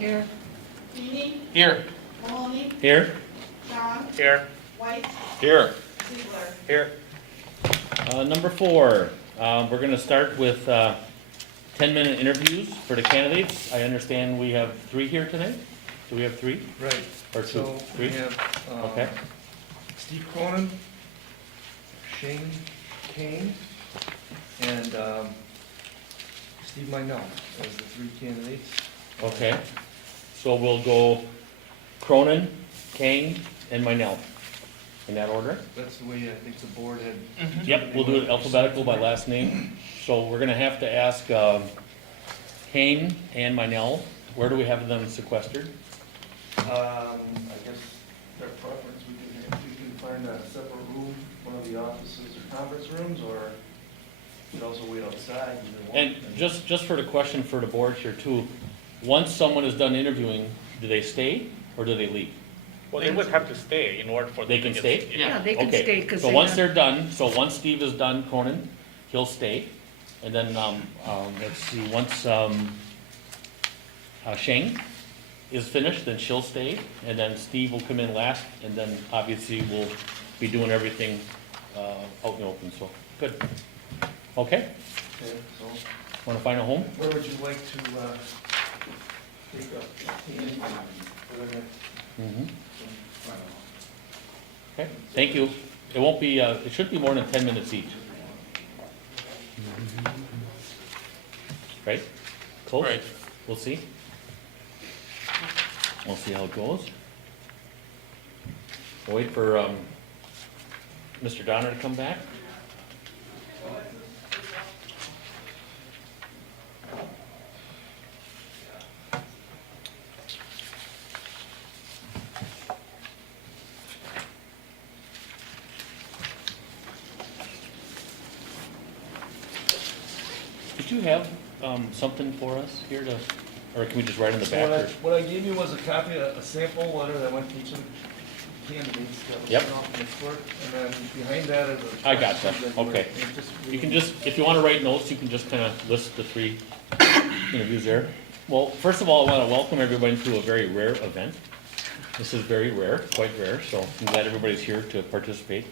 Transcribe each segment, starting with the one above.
Here. Feeny, Here. Maloney, Here. John, Here. White, Here. Ziegler. Here. Number 4, we're going to start with 10-minute interviews for the candidates. I understand we have 3 here tonight. Do we have 3? Right. Or 2? So 3? we have Okay. Steve Cronin, Shane Kane, and Steve Minell as the 3 candidates. Okay. So we'll go Cronin, Kane, and Minell. In that order? That's the way I think the board had. Yep, we'll do it alphabetical by last name. So we're gonna have to ask Kane and Minell, where do we have them sequestered? I guess their preference, we can find a separate room, one of the offices or conference rooms, or we could also wait outside. Either one. And just for the question for the board here too, once someone is done interviewing, do they stay or do they leave? Well, they would have to stay in order for. They them can to get- stay? Yeah, they can Okay, stay because so once they're done, so once Steve is done, Cronin, he'll stay. And then, let's see, once, Shane is finished, then she'll stay. And then Steve will come in last, and then obviously we'll be doing everything, out in the open, so, good. Okay, Okay, so wanna find a home? where would you like to take up the team for the next? Mm-hmm. Okay, thank you. It won't be, it should be more than 10 minutes each. Right? Close? Right. We'll see. We'll see how it goes. We'll wait for, Mr. Donner to come back. Did you have something for us here to, or can we just write in the So back? or- what I gave you was a copy, a sample letter that went to each of the candidates that was Yep. sent off from the clerk, and then behind that is a. I gotcha. questions that you were- Okay. and You can just, if you want to write notes, you can just kind of list the 3 interviews there. Well, first of all, I want to welcome everybody to a very rare event. This is very rare, quite rare, so I'm glad everybody's here to participate.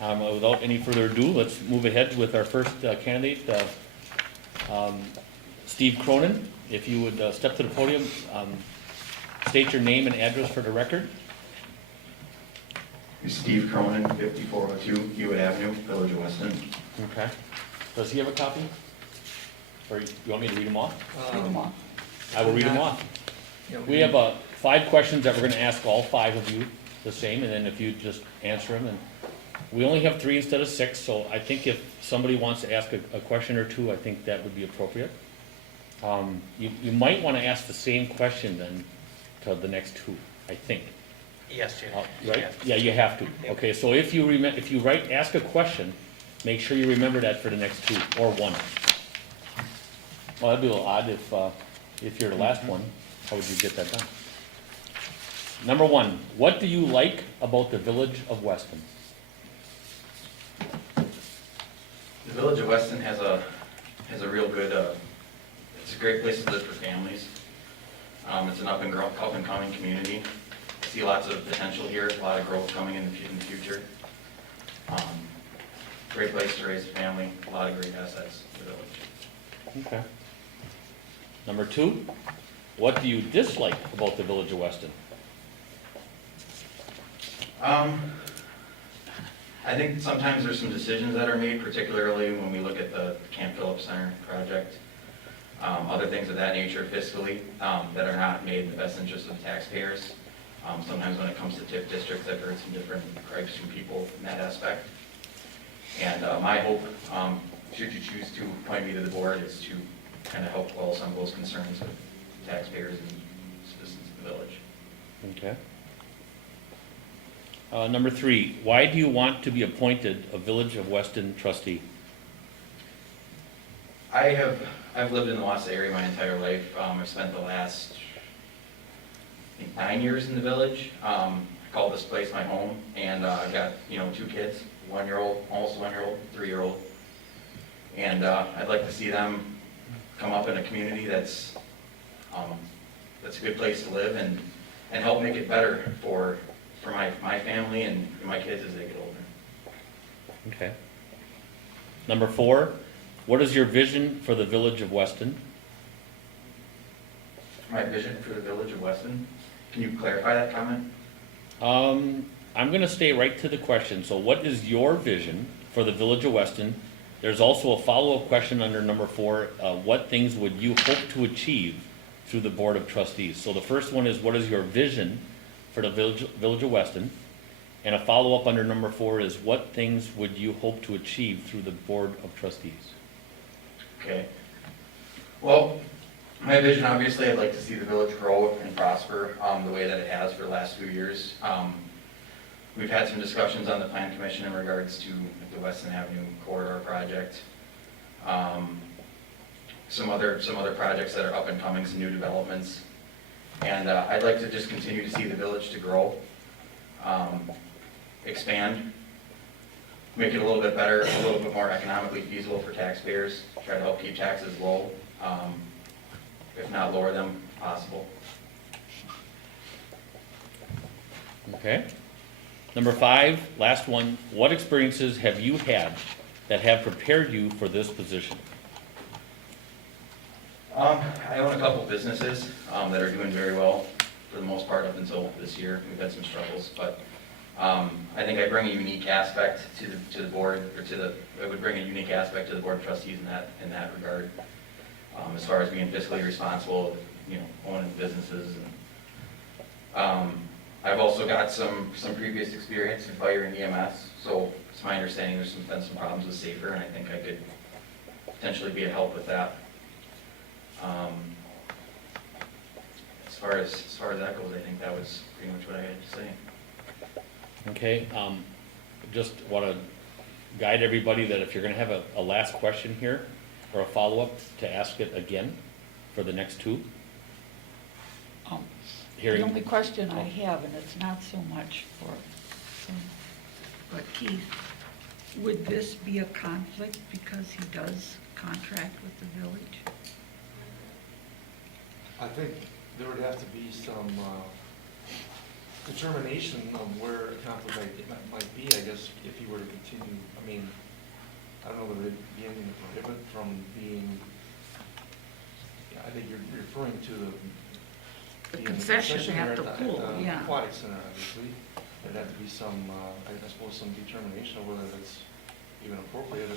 Without any further ado, let's move ahead with our first candidate, Steve Cronin. If you would step to the podium, state your name and address for the record. Steve Cronin, 5402 Hewitt Avenue, Village of Weston. Okay. Does he have a copy? Or you want me to read them off? Read them off. I will read them off. Yeah, We have 5 questions that we're going to ask all 5 of you the same, and then if you just answer them. And we only have 3 instead of 6, so I think if somebody wants to ask a question or 2, I think that would be appropriate. You might want to ask the same question then to the next 2, I think. Yes, Jim. Right? Yeah, you have to. Okay, so if you ask a question, make sure you remember that for the next 2, or 1. Well, that'd be a little odd if you're the last one. How would you get that done? Number 1, what do you like about the Village of Weston? The Village of Weston has a real good, it's a great place to live for families. It's an up and coming community. I see lots of potential here, a lot of growth coming in the future. Great place to raise a family, a lot of great assets to the village. Okay. Number 2, what do you dislike about the Village of Weston? I think sometimes there's some decisions that are made, particularly when we look at the Camp Phillips Center project. Other things of that nature fiscally, that are not made in the best interest of taxpayers. Sometimes when it comes to TIF districts, I've heard some different gripes from people in that aspect. And my hope, should you choose to appoint me to the board, is to kind of help quell some of those concerns with taxpayers and citizens of the village. Okay. Number 3, why do you want to be appointed a Village of Weston trustee? I've lived in the Wausau area my entire life. I've spent the last, I think, 9 years in the village. I call this place my home, and I've got 2 kids, 1-year-old, almost 1-year-old, 3-year-old, and I'd like to see them come up in a community that's that's a good place to live and help make it better for my family and my kids as they get older. Okay. Number 4, what is your vision for the village of Weston? My vision for the village of Weston, can you clarify that comment? I'm gonna stay right to the question. So what is your vision for the village of Weston? There's also a follow-up question under number 4. What things would you hope to achieve through the Board of Trustees? So the first one is, what is your vision for the village of Weston? And a follow-up under number 4 is, what things would you hope to achieve through the Board of Trustees? Okay. Well, my vision, obviously, I'd like to see the village grow and prosper the way that it has for the last few years. We've had some discussions on the Plan Commission in regards to the Weston Avenue corridor project. Some other projects that are up and coming, some new developments. And I'd like to just continue to see the village to grow, expand, make it a little bit better, a little bit more economically feasible for taxpayers, try to help keep taxes low, if not lower them possible. Okay. Number 5, last one, what experiences have you had that have prepared you for this position? I own a couple businesses that are doing very well for the most part up until this year. We've had some struggles, but I think I bring a unique aspect to the board, or I would bring a unique aspect to the Board of Trustees in that regard. As far as being fiscally responsible, owning businesses. And, I've also got some previous experience in fire and EMS, so it's my understanding there's been some problems with SAFER, and I think I could potentially be a help with that. As far as that goes, I think that was pretty much what I had to say. Okay, just want to guide everybody that if you're going to have a last question here, or a follow-up, to ask it again for the next 2. The only question I have, and it's not so much for, but Keith, would this be a conflict because he does contract with the village? I think there would have to be some determination of where a conflict might be, I guess, if he were to continue. I mean, I don't know that it'd be anything to prohibit from being, I think you're referring to the concession at the at pool, the yeah. aquatic center, obviously. There'd have to be some, I suppose, some determination of whether that's even appropriate,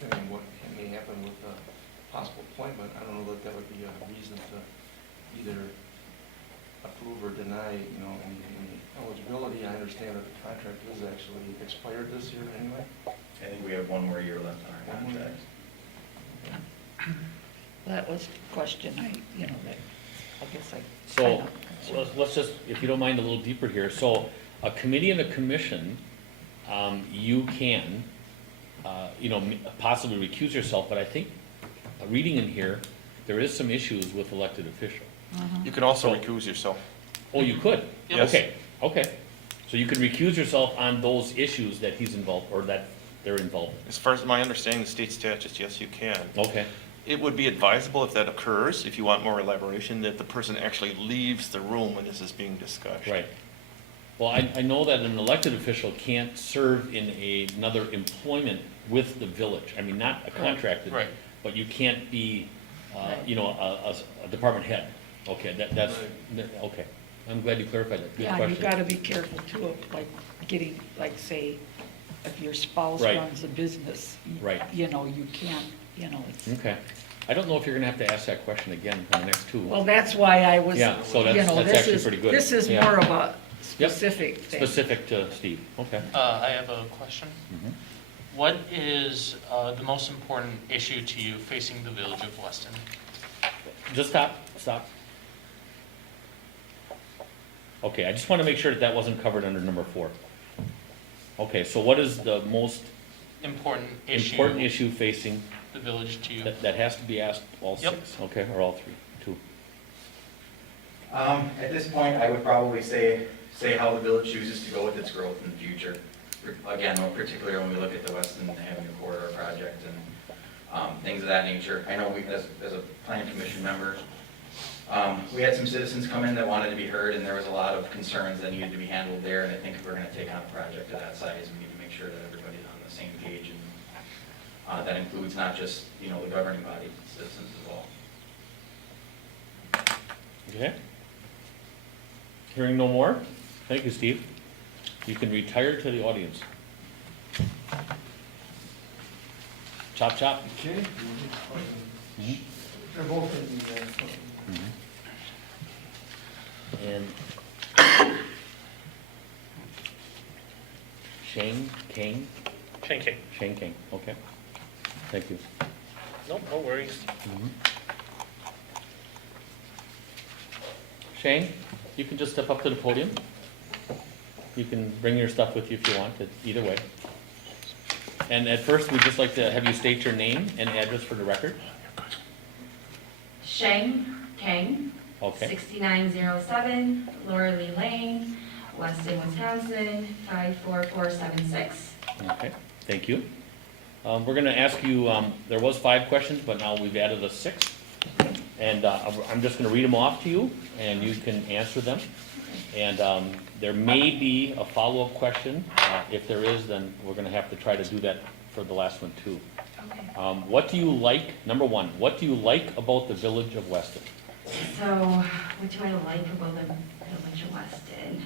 depending on what may happen with a possible appointment. I don't know that that would be a reason to either approve or deny, any eligibility. I understand that the contract is actually expired this year anyway. I think we have 1 more year left on our contract. That was the question that I guess I. So, let's just, if you don't mind, a little deeper here. So, a committee and a commission, you can, possibly recuse yourself, but I think, reading in here, there is some issues with elected official. You can also So- recuse yourself. Oh, you could? Yes. Okay. So you could recuse yourself on those issues that he's involved, or that they're involved As far as my understanding, the state statutes, yes, you can. in. Okay, It would be advisable if that occurs, if you want more elaboration, that the person actually leaves the room when this is being discussed. right. Well, I know that an elected official can't serve in another employment with the village. I mean, not a contracted. Right. But you can't be, Right. a department head. Okay, that's, okay. I'm glad you clarified that. Good Yeah, question. you gotta be careful too of getting, say, if your spouse Right. runs a business. Right. You can't, it's. Okay. I don't know if you're gonna have to ask that question again for the next 2. Well, that's why I was, Yeah, so that's this actually is, pretty good. this is Yeah. more of a specific thing. Specific to Steve, okay. I have a question. Mhm. What is the most important issue to you facing the village of Weston? Just stop. Okay, I just want to make sure that wasn't covered under number 4. Okay, so what is the most Important issue facing, the village to you? that has to be asked all Yep. 6? Okay, or all 3, 2? At this point, I would probably say how the village chooses to go with its growth in the future. Again, particularly when we look at the Weston Avenue corridor project and things of that nature. I know we, as a planning commission member, We had some citizens come in that wanted to be heard, and there was a lot of concerns that needed to be handled there, and I think if we're gonna take on a project of that size, we need to make sure that everybody's on the same page, and that includes not just, the governing body, citizens as well. Okay. Hearing no more, thank you, Steve. You can retire to the audience. Chop, chop. Okay. Mhm. They're both in the, And Shane King, Shanking. Shane King, okay. Thank you. Nope, no worries. Shane, you can just step up to the podium. You can bring your stuff with you if you want, either way. And at first, we'd just like to have you state your name and address for the record. Sheng Kang, Okay, 6907 Laura Lee Lane, Weston, Wisconsin, 54476. okay, thank you. We're gonna ask you, there was 5 questions, but now we've added a 6th. And I'm just gonna read them off to you, and you can answer them. And there may be a follow-up question. If there is, then we're gonna have to try to do that for the last one too. Okay. What do you like, number 1, what do you like about the village of Weston? So, what do I like about the village of Weston?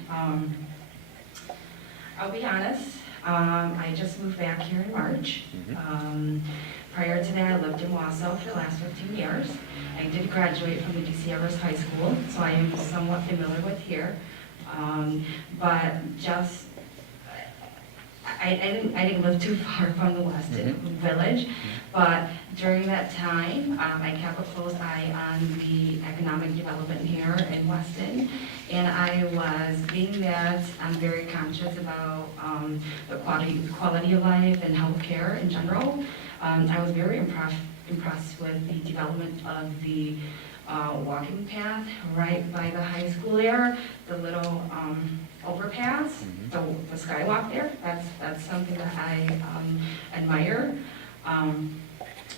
I'll be honest, I just moved back here in March. Prior to that, I lived in Wausau for the last 15 years. I did graduate from the DC Everest High School, so I am somewhat familiar with here. But just, I didn't live too far from the Weston village, but during that time, I kept a close eye on the economic development here in Weston, and I was, being that I'm very conscious about the quality of life and healthcare in general, I was very impressed with the development of the walking path right by the high school there, the little overpass, the skywalk there. That's something that I admire.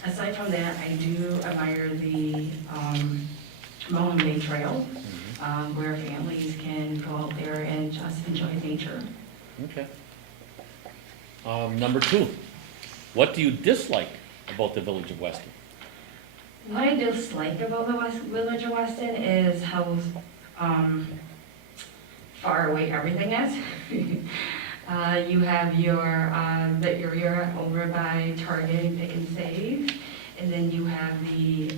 Aside from that, I do admire the Mullen Bay Trail, where families can go out there and just enjoy nature. Okay. Number 2, what do you dislike about the village of Weston? What I dislike about the village of Weston is how far away everything is. You have your the area over by Target, Pick and Save, and then you have the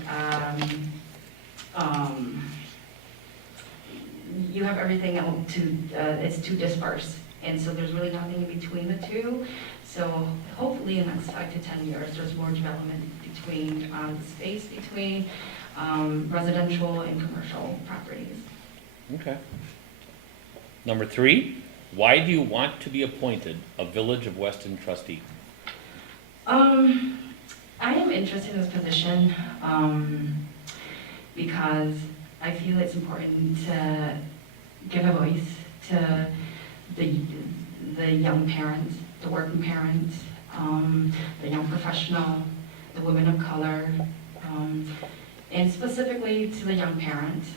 you have everything out to it's too dispersed, and so there's really nothing in between the two. So hopefully in the next 5 to 10 years, there's more development between the space between residential and commercial properties. Okay. Number 3, why do you want to be appointed a Village of Weston trustee? I am interested in this position because I feel it's important to give a voice to the young parents, the working parents, the young professional, the women of color, and specifically to the young parents,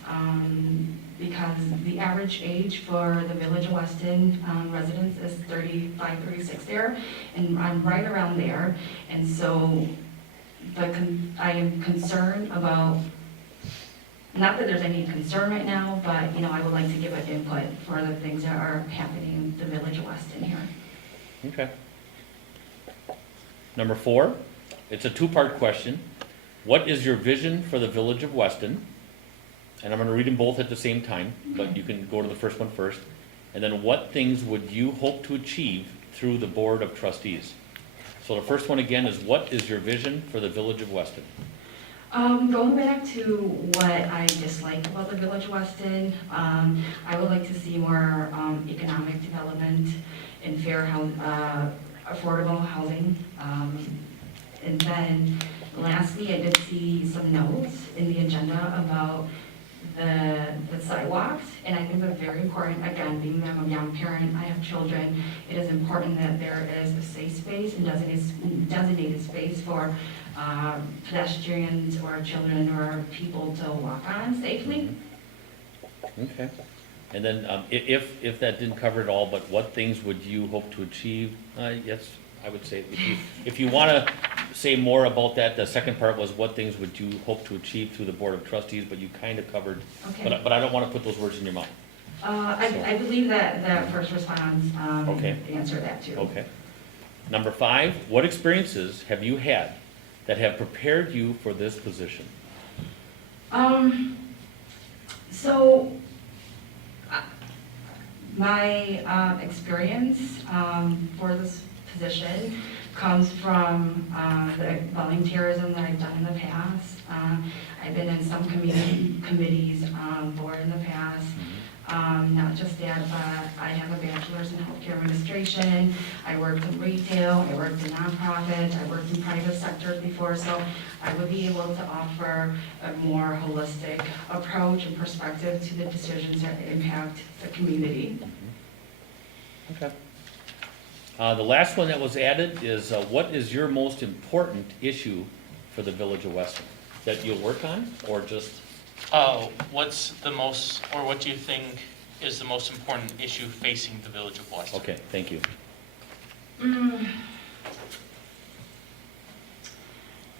because the average age for the Village of Weston residents is 35, 36 there, and I'm right around there, and so I am concerned about, not that there's any concern right now, but I would like to give an input for the things that are happening in the Village of Weston here. Okay. Number 4, it's a 2-part question. What is your vision for the Village of Weston? And I'm going to read them both at the same time, but you can go to the first one first. And then what things would you hope to achieve through the Board of Trustees? So the first one again is, what is your vision for the Village of Weston? Going back to what I dislike about the Village of Weston, I would like to see more economic development and fair affordable housing. And then lastly, I did see some notes in the agenda about the sidewalks, and I think that's very important. Again, being that I'm a young parent, I have children, it is important that there is a safe space and designated space for pedestrians or children or people to walk on safely. Okay. And then, if that didn't cover it all, but what things would you hope to achieve? Yes, I would say, if you want to say more about that, the second part was what things would you hope to achieve through the Board of Trustees, but you kind of covered, Okay. but I don't want to put those words in your mouth. I believe that first response Okay. answered that too. Okay. Number 5, what experiences have you had that have prepared you for this position? So, my experience for this position comes from the volunteerism that I've done in the past. I've been in some committees board in the past. Not just that, but I have a bachelor's in healthcare administration. I worked in retail, I worked in nonprofits, I worked in private sector before, so I would be able to offer a more holistic approach and perspective to the decisions that impact the community. Okay. The last one that was added is, what is your most important issue for the Village of Weston that you'll work on, or just? What's the most, or what do you think is the most important issue facing the Village of Weston? Okay, thank you.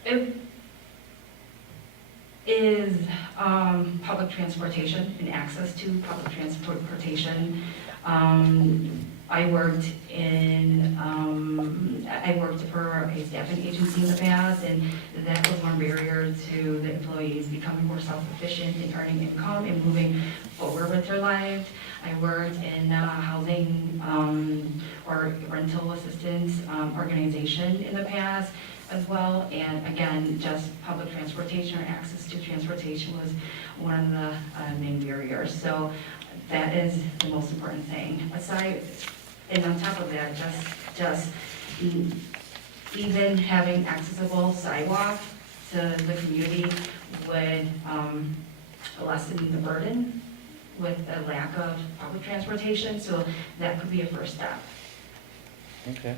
It is public transportation and access to public transportation. I worked for a staffing agency in the past, and that was one barrier to the employees becoming more self-sufficient and earning income and moving forward with their lives. I worked in a housing or rental assistance organization in the past as well, and again, just public transportation or access to transportation was one of the main barriers. So that is the most important thing. And on top of that, just even having accessible sidewalks to the community would lessen the burden with a lack of public transportation, so that could be a first step. Okay.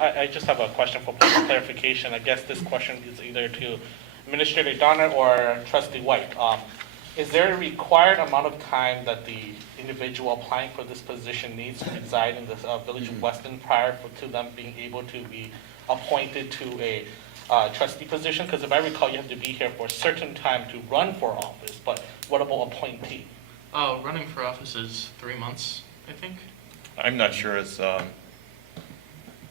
I just have a question for clarification. I guess this question is either to Administrator Donner or Trustee White. Is there a required amount of time that the individual applying for this position needs to reside in the Village of Weston prior to them being able to be appointed to a trustee position? Because if I recall, you have to be here for a certain time to run for office, but what about appointee? Running for office is 3 months, I think. I'm not sure, it's,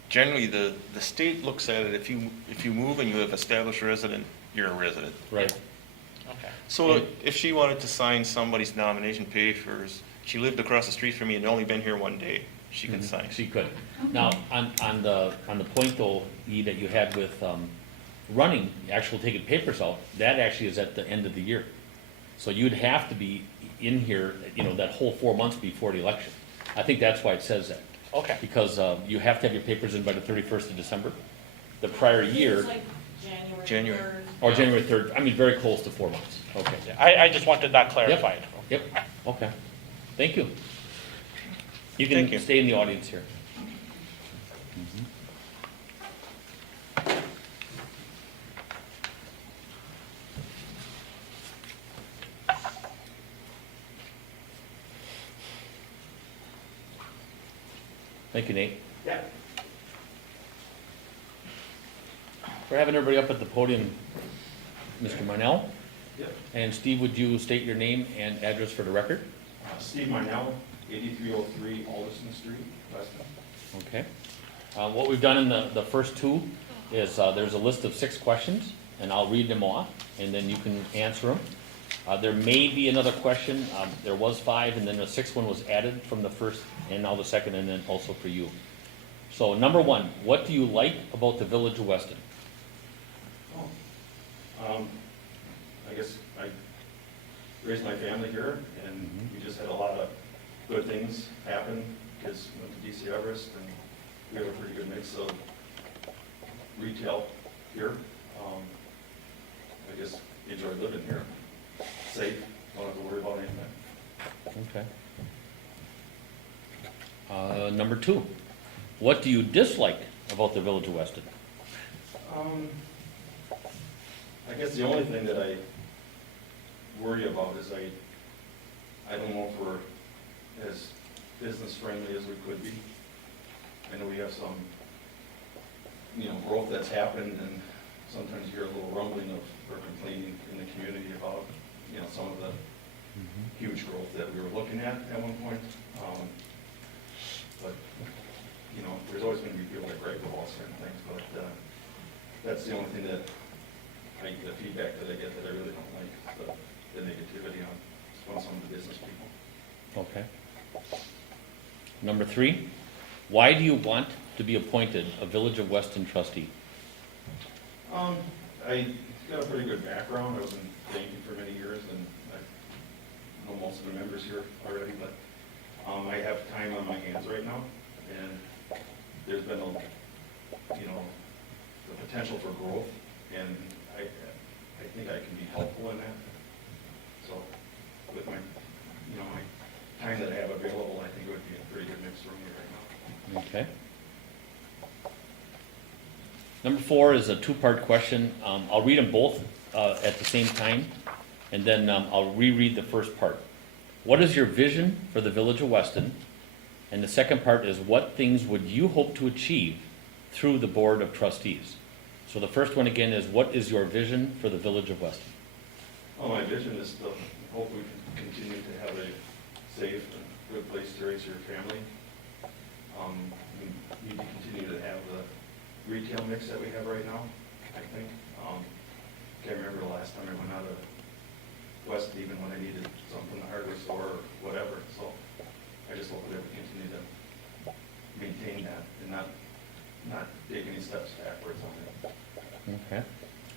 generally, the state looks at it, if you move and you have established a resident, you're a resident. Right. Okay. So if she wanted to sign somebody's nomination papers, she lived across the street from me and only been here one day, she can sign. She could. Now, on the point though, E, that you had with running, actual taking papers out, that actually is at the end of the year. So you'd have to be in here, that whole 4 months before the election. I think that's why it says that. Okay. Because you have to have your papers in by the 31st of December. The prior year, It's like January. 3rd. or January 3rd, I mean, very close to 4 months. Okay. I just wanted that clarified. Yep, okay. Thank you. You Thank can you. stay in the audience here. Thank you, Nate. Yeah. We're having everybody up at the podium, Mr. Marnell. Yep. And Steve, would you state your name and address for the record? Steve Marnell, 8303 Alderson Street, Weston. Okay. What we've done in the first two is there's a list of 6 questions, and I'll read them off, and then you can answer them. There may be another question. There was 5, and then the 6th one was added from the first, and now the second, and then also for you. So number 1, what do you like about the Village of Weston? I guess I raised my family here, and we just had a lot of good things happen. Kids went to DC Everest, and we have a pretty good mix of retail here. I just enjoy living here. safe, don't have to worry about anything. Okay. Number 2, what do you dislike about the Village of Weston? I guess the only thing that I worry about is I don't know if we're as business friendly as we could be. I know we have some, growth that's happened, and sometimes you hear a little rumbling of, or complaining in the community about, some of the huge growth that we were looking at one point. But, there's always going to be people that gripe about certain things, but that's the only thing that the feedback that I get that I really don't like, the negativity on some of the business people. Okay. Number 3, why do you want to be appointed a Village of Weston trustee? I got a pretty good background. I was in banking for many years, and I know most of the members here already, but I have time on my hands right now, and there's been the potential for growth, and I think I can be helpful in that. So with my, my time that I have available, I think it would be a pretty good mix for me right now. Okay. Number 4 is a 2-part question. I'll read them both at the same time, and then I'll reread the first part. What is your vision for the Village of Weston? And the second part is, what things would you hope to achieve through the Board of Trustees? So the first one again is, what is your vision for the Village of Weston? Well, my vision is to hope we can continue to have a safe and good place to raise your family. We need to continue to have the retail mix that we have right now, I think. Can't remember the last time I went out of Weston, even when I needed something from the hardware store or whatever. So I just hope that we continue to maintain that and not take any steps backwards on it. Okay.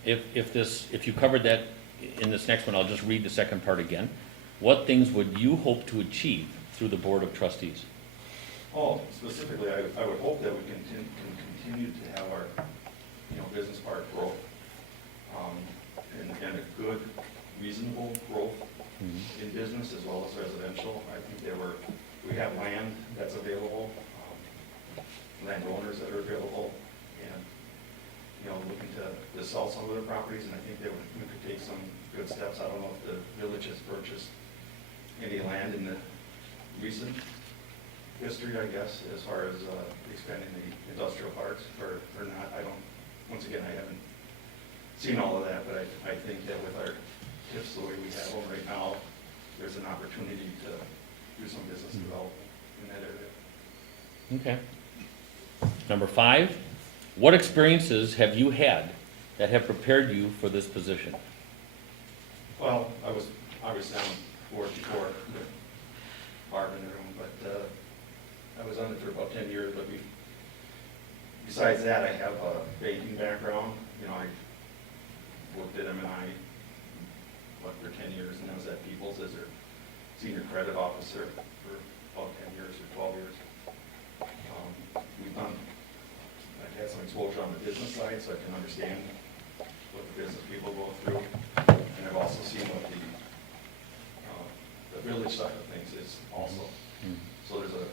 If you covered that in this next one, I'll just read the second part again. What things would you hope to achieve through the Board of Trustees? Oh, specifically, I would hope that we can continue to have our, business park growth, and a good, reasonable growth in business as well as residential. I think we have land that's available, landowners that are available, and, looking to sell some of their properties, and I think that we could take some good steps. I don't know if the village has purchased any land in the recent history, I guess, as far as expanding the industrial parks or not. Once again, I haven't seen all of that, but I think that with our tips the way we have them right now, there's an opportunity to do some business development in that area. Okay. Number 5, what experiences have you had that have prepared you for this position? Well, I was obviously on board before with Barb in the room, but I was on it for about 10 years, but besides that, I have a banking background. I worked at M&I, for 10 years, and I was at People's as their senior credit officer for about 10 years or 12 years. I've had some exposure on the business side, so I can understand what the business people go through. And I've also seen what the village side of things is also. So there's a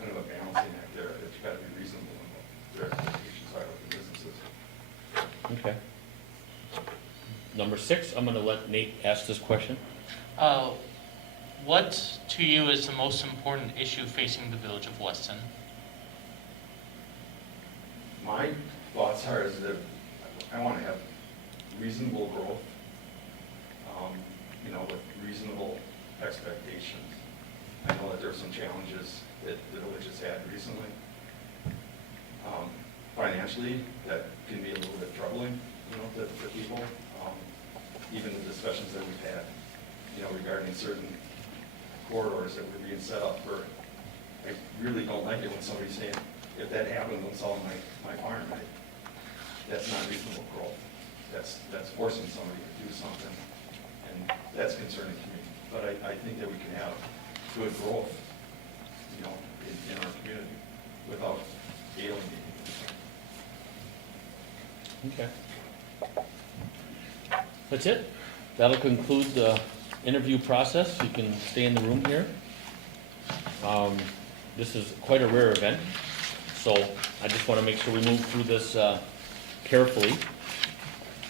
kind of a balancing act there that you got to be reasonable in what their expectations are with the businesses. Okay. Number 6, I'm going to let Nate ask this question. What to you is the most important issue facing the Village of Weston? My thoughts are is that I want to have reasonable growth, with reasonable expectations. I know that there are some challenges that the village has had recently. Financially, that can be a little bit troubling, to people. Even the discussions that we've had, regarding certain corridors that were being set up for, I really don't like it when somebody's saying, if that happened, I'm selling my farm. That's not reasonable growth. That's forcing somebody to do something, and that's concerning to me. But I think that we can have good growth, in our community without alienating. Okay. That's it. That'll conclude the interview process. You can stay in the room here. This is quite a rare event, so I just want to make sure we move through this carefully.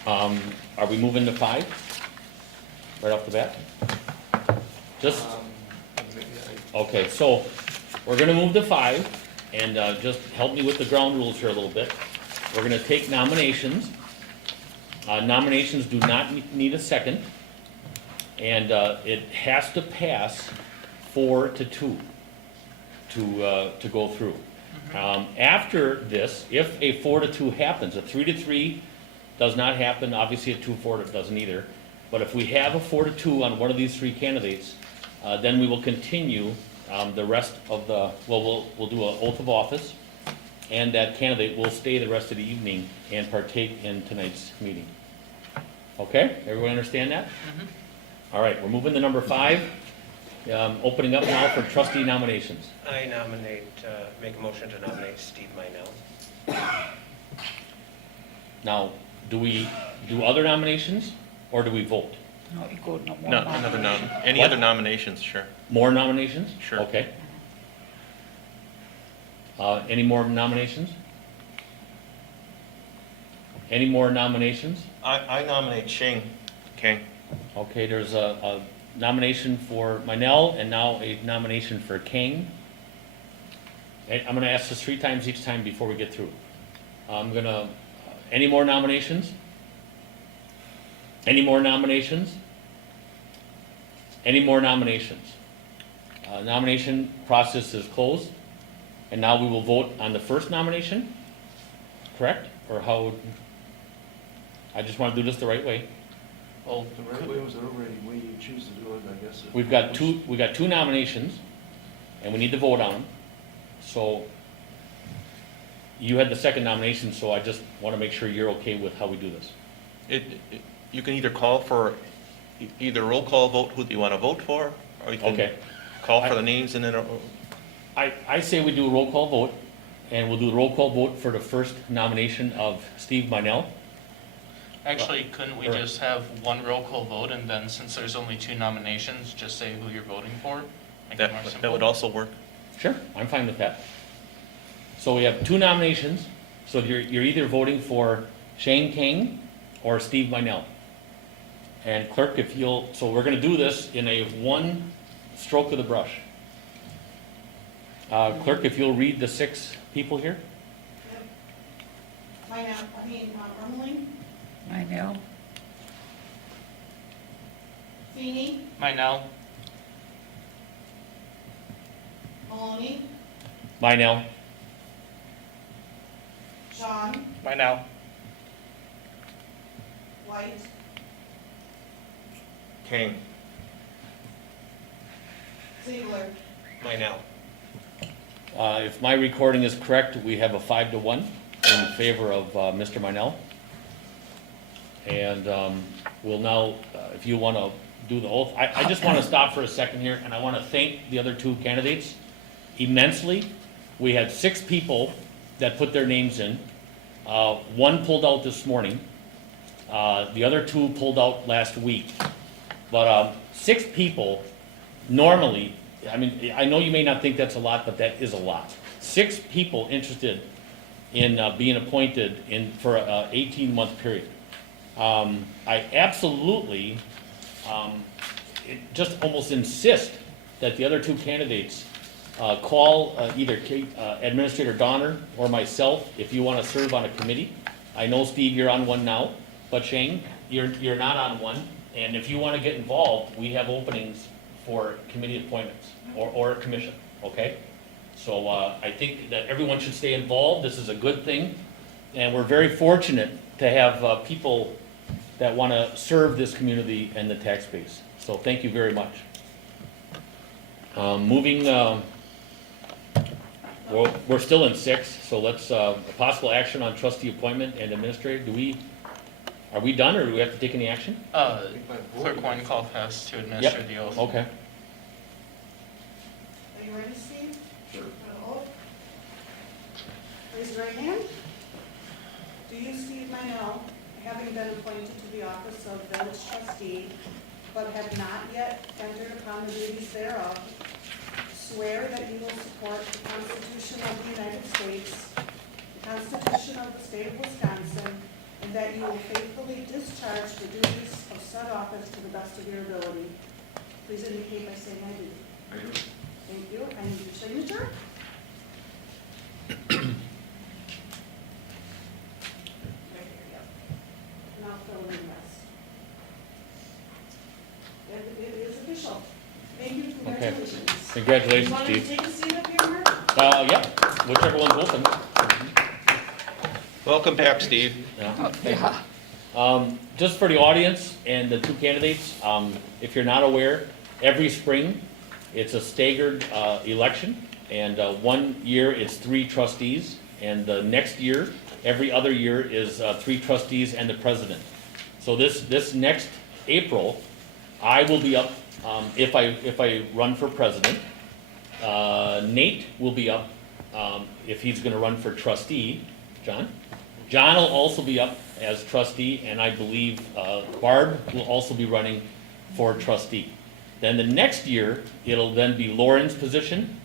Are we moving to 5? Right off the bat? Just, Maybe okay, so we're gonna move to 5, and just help me with the ground rules here a little bit. We're gonna take nominations. Nominations do not need a second, and it has to pass 4-2 to go through. After this, if a 4-2 happens, a 3-3 does not happen, obviously a 2-4 it doesn't either, but if we have a 4-2 on one of these 3 candidates, then we will continue the rest of the, well, we'll do an oath of office, and that candidate will stay the rest of the evening and partake in tonight's meeting. Okay, everyone understand that? All right, we're moving to number 5, opening up now for trustee nominations. I nominate, make a motion to nominate Steve Minell. Now, do we do other nominations, or do we vote? No, you go no more. No, another any What? other nominations, sure. More nominations? Sure. Okay. Any more nominations? Any more nominations? I nominate Shane King. Okay, there's a nomination for Minell and now a nomination for King. I'm gonna ask this 3 times each time before we get through. Any more nominations? Any more nominations? Any more nominations? Nomination process is closed, and now we will vote on the first nomination, correct? Or how, I just want to do this the right way. Well, The right way was the right way you choose to do it, I guess. We got two nominations, and we need to vote on them. So, you had the second nomination, so I just want to make sure you're okay with how we do this. You can either call for, either roll call vote who do you want to vote for, or you can Okay. call for the names and then, I say we do a roll call vote, and we'll do the roll call vote for the first nomination of Steve Minell. actually, couldn't we just have one roll call vote, and then since there's only 2 nominations, just say who you're voting for? Make it more that simple. would also work. Sure, I'm fine with that. So we have 2 nominations, so you're either voting for Shane King or Steve Minell. And clerk, if you'll, so we're gonna do this in a 1 stroke of the brush. Clerk, if you'll read the 6 people here? Ermeling, Minell, Feeny, Minell, Maloney, Minell, John, Minell. White, King. Ziegler. Minell. If my recording is correct, we have a 5-1 in favor of Mr. Minell. And we'll now, if you want to do the oath, I just want to stop for a second here, and I want to thank the other 2 candidates immensely. We had 6 people that put their names in. 1 pulled out this morning. The other 2 pulled out last week. But 6 people, normally, I mean, I know you may not think that's a lot, but that is a lot. 6 people interested in being appointed for an 18-month period. I absolutely just almost insist that the other 2 candidates call either Administrator Donner or myself if you want to serve on a committee. I know, Steve, you're on one now, but Shane, you're not on one. And if you want to get involved, we have openings for committee appointments or a commission, okay? So I think that everyone should stay involved. This is a good thing. And we're very fortunate to have people that want to serve this community and the tax base. So thank you very much. Moving, we're still in 6, so let's, possible action on trustee appointment and administrator. Are we done, or do we have to take any action? Clerk Weinkauf has to administer the oath. Okay. Are you ready, Steve? Sure. Raise your right hand. Do you, Steve Minell, having been appointed to the office of village trustee but have not yet entered upon the duties thereof, swear that you will support the Constitution of the United States, the Constitution of the State of Wisconsin, and that you will faithfully discharge the duties of said office to the best of your ability. Please indicate by saying I do. I do. Thank you. I need your signature. Right here, yep. And I'll fill in the rest. It is official. Thank you. Congratulations. Congratulations, Want to Steve. take a seat up here, Mark? Yep, whichever one's open. Welcome back, Steve. Yeah. Just for the audience and the two candidates, if you're not aware, every spring, it's a staggered election, and 1 year it's 3 trustees, and the next year, every other year is 3 trustees and the president. So this next April, I will be up, if I run for president. Nate will be up if he's gonna run for trustee. John? John will also be up as trustee, and I believe Barb will also be running for trustee. Then the next year, it'll then be Lauren's position,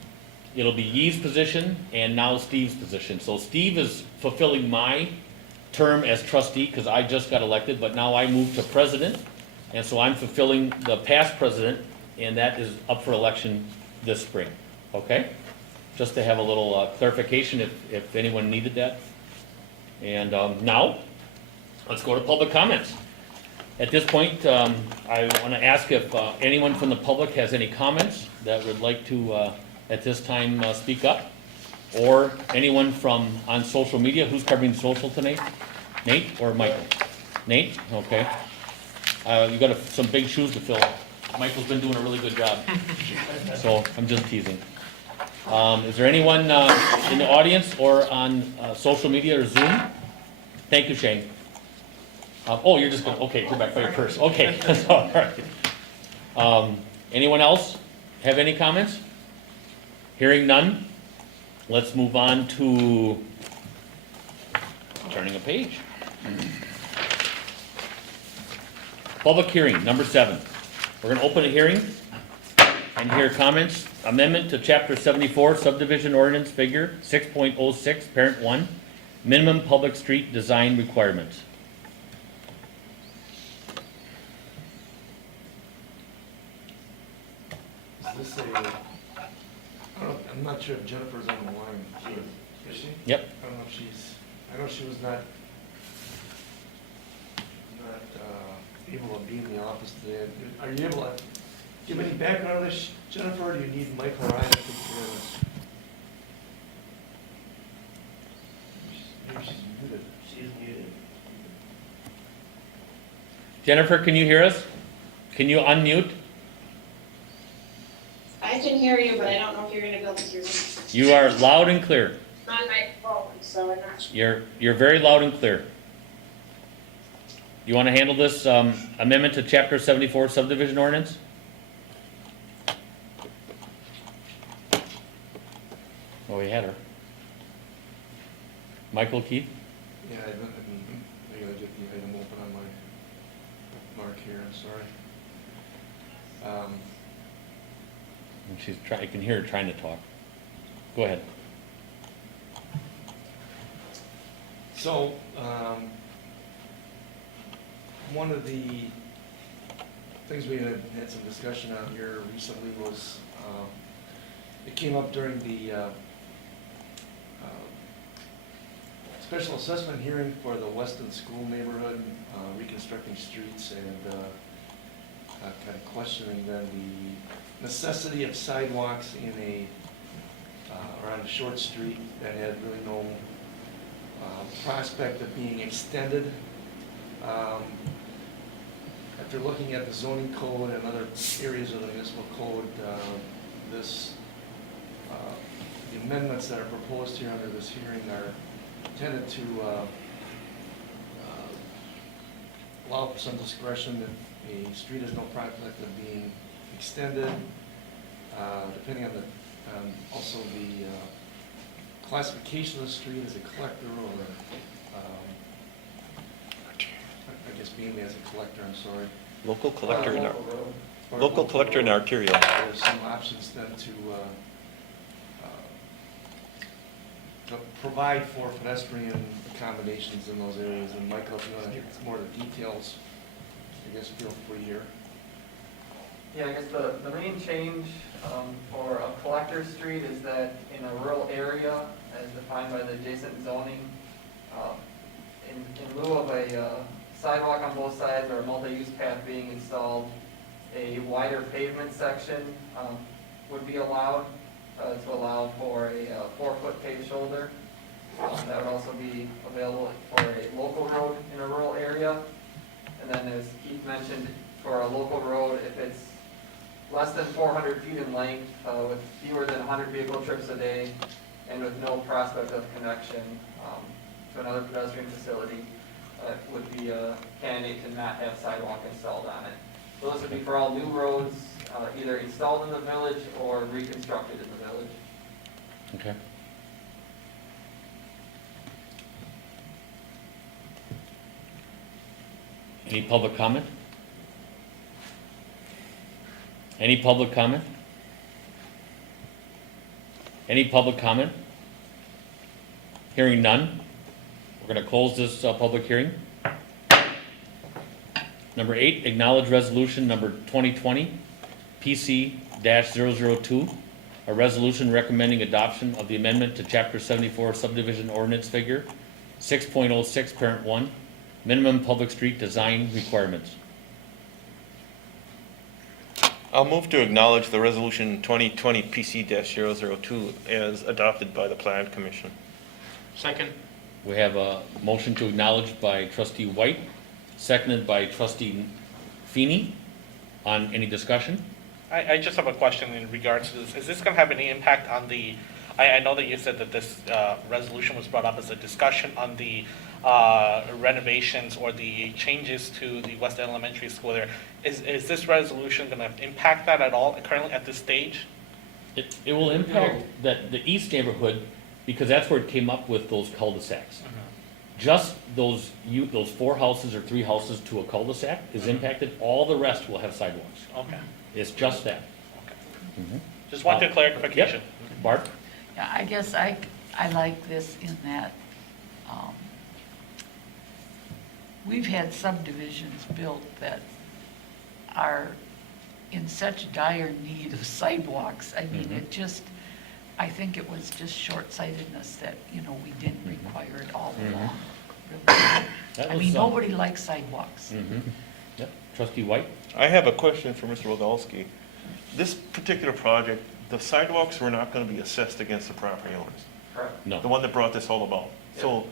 it'll be Yee's position, and now Steve's position. So Steve is fulfilling my term as trustee, because I just got elected, but now I moved to president, and so I'm fulfilling the past president, and that is up for election this spring, okay? Just to have a little clarification if anyone needed that. And now, let's go to public comments. At this point, I want to ask if anyone from the public has any comments that would like to, at this time, speak up, or anyone from on social media. Who's covering social tonight? Nate or Michael? Nate? Okay. You got some big shoes to fill. Michael's been doing a really good job, so I'm just teasing. Is there anyone in the audience or on social media or Zoom? Thank you, Shane. Oh, you're just going to, okay, go back by your purse. Okay, that's all right. Anyone else have any comments? Hearing none, let's move on to turning a page. Public hearing, number 7. We're going to open a hearing and hear comments. Amendment to Chapter 74 Subdivision Ordinance Figure 6.06, Parent 1, Minimum Public Street Design Requirements. Is this a, I'm not sure if Jennifer's on the line. Is she? Yep. I don't know if she's, I know she was not able to be in the office today. Are you able to give any background on this, Jennifer, or do you need Mike or I to take care of this? Maybe she's muted. She is muted. Jennifer, can you hear us? Can you unmute? I can hear you, but I don't know if you're gonna be able to hear me. You are loud and clear. On my phone, so I'm not sure. You're very loud and clear. You want to handle this amendment to Chapter 74 Subdivision Ordinance? Oh, we had her. Michael Keith? Yeah, I gotta get the item open on my mark here, I'm sorry. And she's trying. I can hear her trying to talk. Go ahead. So, one of the things we had some discussion on here recently was, it came up during the special assessment hearing for the Weston school neighborhood, reconstructing streets and kind of questioning then the necessity of sidewalks in a, around a short street that had really no prospect of being extended. After looking at the zoning code and other areas of the municipal code, the amendments that are proposed here under this hearing are intended to allow for some discretion that a street has no prospect of being extended, depending on also the classification of the street as a collector or, I guess mainly as a collector, I'm sorry. Local collector, and Local road. Or local collector and road. arterial. There's some options then to provide for pedestrian accommodations in those areas. And Michael, if you want to get more of the details, I guess feel free here. Yeah, I guess the main change for a collector street is that in a rural area, as defined by the adjacent zoning, in lieu of a sidewalk on both sides or a multi-use path being installed, a wider pavement section would be allowed to allow for a 4-foot paved shoulder. That would also be available for a local road in a rural area. And then as Keith mentioned, for a local road, if it's less than 400 feet in length, with fewer than 100 vehicle trips a day, and with no prospect of connection to another pedestrian facility, would be a candidate to not have sidewalk installed on it. So this would be for all new roads, either installed in the village or reconstructed in the village. Okay. Any public comment? Any public comment? Any public comment? Hearing none. We're going to close this public hearing. Number 8, acknowledge resolution number 2020 PC-002, a resolution recommending adoption of the amendment to Chapter 74 subdivision ordinance figure 6.06 parent 1, minimum public street design requirements. I'll move to acknowledge the resolution 2020 PC-002 as adopted by the Plan Commission. Second. We have a motion to acknowledge by trustee White, seconded by trustee Feeney. On any discussion? I just have a question in regards to this. Is this going to have any impact on the, I know that you said that this resolution was brought up as a discussion on the renovations or the changes to the West Elementary School there. Is this resolution going to impact that at all currently at this stage? It will impact the east neighborhood because that's where it came up with those cul-de-sacs. Just those 4 houses or 3 houses to a cul-de-sac is impacted. All the rest will have sidewalks. Okay. It's just that. Okay. Just wanted clarification. Yep. Barb? Yeah, I guess I like this in that we've had subdivisions built that are in such dire need of sidewalks. I mean, it just, I think it was just short-sightedness that, we didn't require it all along. Really. I mean, nobody likes sidewalks. Yep. Trustee White? I have a question for Mr. Wodolski. This particular project, the sidewalks were not going to be assessed against the property owners. Correct. No. The one that brought this all about. So,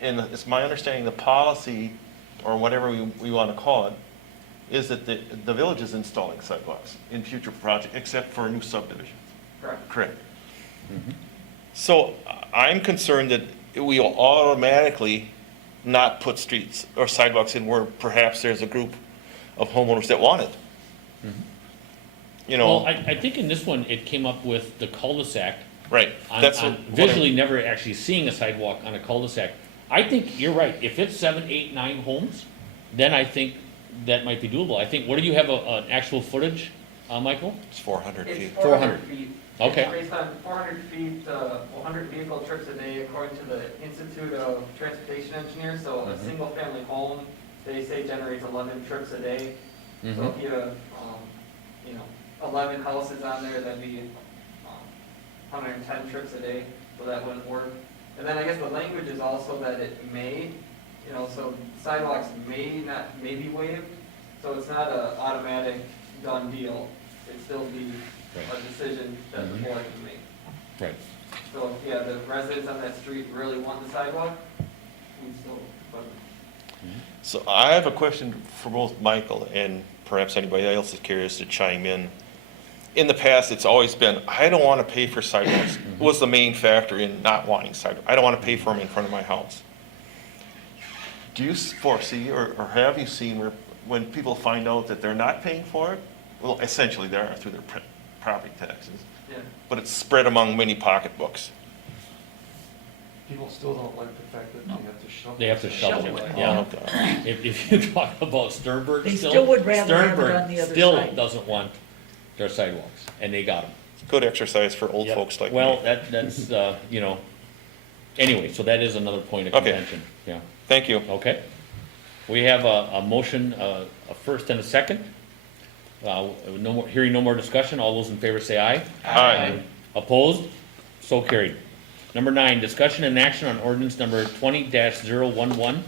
and it's my understanding the policy, or whatever we want to call it, is that the village is installing sidewalks in future projects, except for new subdivisions. Correct. Correct. So I'm concerned that we will automatically not put streets or sidewalks in where perhaps there's a group of homeowners that want it. Well, I think in this one, it came up with the cul-de-sac. Right. That's what visually never actually seeing a sidewalk on a cul-de-sac. I think you're right. If it's 7, 8, 9 homes, then I think that might be doable. I think, what do you have, an actual footage, Michael? It's 400 feet. It's 400 400. feet. Okay. It's based on 400 feet, 100 vehicle trips a day, according to the Institute of Transportation Engineers. So a single-family home, they say generates 11 trips a day. So if you have, 11 houses on there, that'd be 110 trips a day. So that wouldn't work. And then I guess the language is also that it may, so sidewalks may be waived. So it's not an automatic done deal. It'd still be a decision that the board can make. Right. So if, the residents on that street really want the sidewalk, we still put them. So I have a question for both Michael and perhaps anybody else is curious to chime in. In the past, it's always been, I don't want to pay for sidewalks, was the main factor in not wanting sidewalks. I don't want to pay for them in front of my house. Do you foresee, or have you seen where when people find out that they're not paying for it? Well, essentially they are through their property taxes. Yeah. But it's spread among many pocketbooks. People still don't like the fact that No. they have to shovel. They have to shovel Shovel it, it. yeah. Oh, God. If you talk about Sternberg They still. still would rather have it Sternberg on the other still side. doesn't want their sidewalks, and they got them. Good exercise for old Yep. folks like me. Well, that's, you know, anyway, so that is another point of Okay. contention, yeah, Thank you. okay. We have a motion, a first and a second. No more, hearing no more discussion, all those in favor say aye. Aye. Opposed? So carried. Number 9, discussion and action on ordinance number 20-011,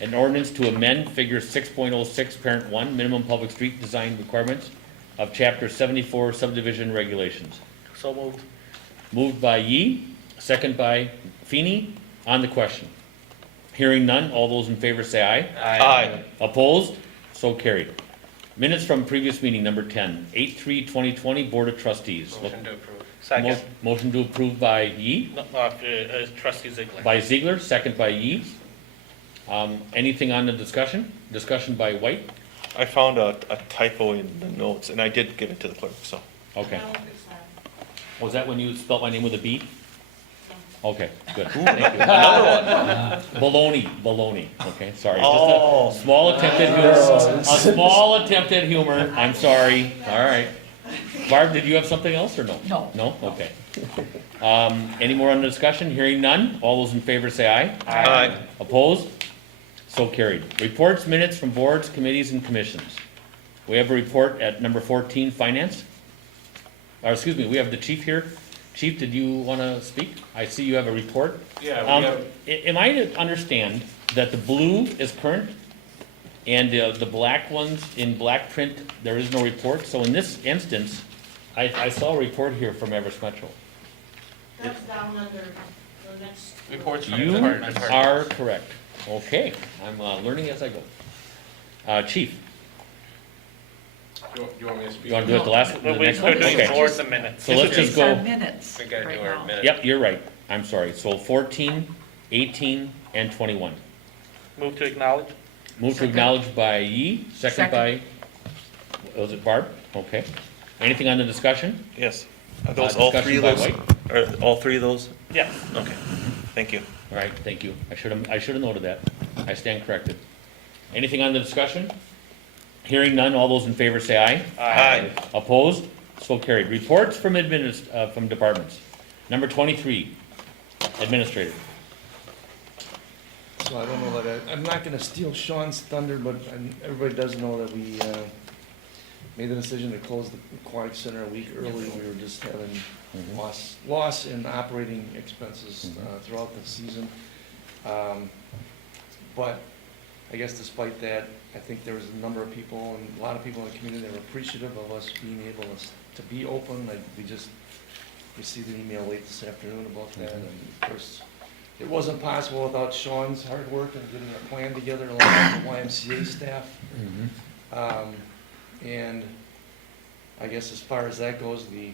an ordinance to amend figure 6.06, parent 1, minimum public street design requirements of chapter 74 subdivision regulations. So moved. Moved by Yi, second by Feeny. On the question. Hearing none, all those in favor say aye. Aye. Opposed? So carried. Minutes from previous meeting, number 10, 8/3/2020, Board of Trustees. Motion to approve. Second. Motion to approve by Yi, No, trustee Ziegler. by Ziegler, second by Yi. Anything on the discussion? Discussion by White? I found a typo in the notes, and I did give it to the clerk, so. Okay. No, it's not. Was that when you spelled my name with a B? Okay, good. Ooh, Thank you. another Baloney, okay, sorry. Oh. Just a small attempted humor, a small attempted humor, I'm sorry, all right. Barb, did you have something else or no? No. No, okay. Any more on the discussion? Hearing none, all those in favor say aye. Aye. Opposed? So carried. Reports, minutes from boards, committees, and commissions. We have a report at number 14, finance. Or, excuse me, we have the chief here. Chief, did you want to speak? I see you have a report. Yeah, Am I to understand that the blue is current and the black ones in black print, there is no report? So in this instance, I saw a report here from Everest Metro. That's down under the next. Reports from You departments. are correct. Okay, I'm learning as I go. Chief, You want me to speak? you want to do it the last, the We're next one? doing Okay. boards and minutes. So let's just It's our go, minutes We gotta right do our now. minutes. yep, you're right. I'm sorry. So 14, 18, and 21. Move to acknowledge. Move to Second. acknowledge by Yi, second by, was it Barb? Okay. Anything on the discussion? Yes. Are those all three of Discussion by those? Are all three of those? Yes. Okay. Thank you. All right, thank you. I should have noted that. I stand corrected. Anything on the discussion? Hearing none, all those in favor say aye. Aye. Opposed? So carried. Reports from from departments. Number 23, administrator. So I don't know that, I'm not gonna steal Sean's thunder, but everybody does know that we made the decision to close the aquatic center a week early. We were just having loss in operating expenses throughout the season. But I guess despite that, I think there was a number of people, and a lot of people in the community that were appreciative of us being able to be open. We just received an email late this afternoon about that, and of course, it wasn't possible without Sean's hard work and getting a plan together along with the YMCA staff. And I guess as far as that goes, the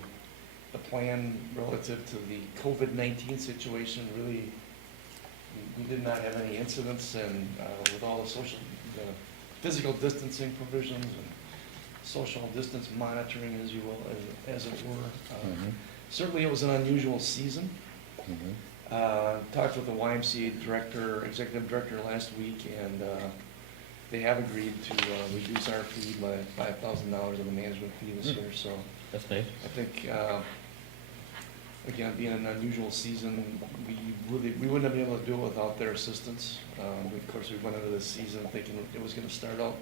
plan relative to the COVID-19 situation, really, we did not have any incidents, and with all the physical distancing provisions and social distance monitoring, as you will, as it were. Certainly, it was an unusual season. Talked with the YMCA director, executive director last week, and they have agreed to reduce our fee by $5,000 of the management fee this year. So That's nice. I think, again, being an unusual season, we wouldn't have been able to do it without their assistance. Of course, we went into this season thinking it was going to start out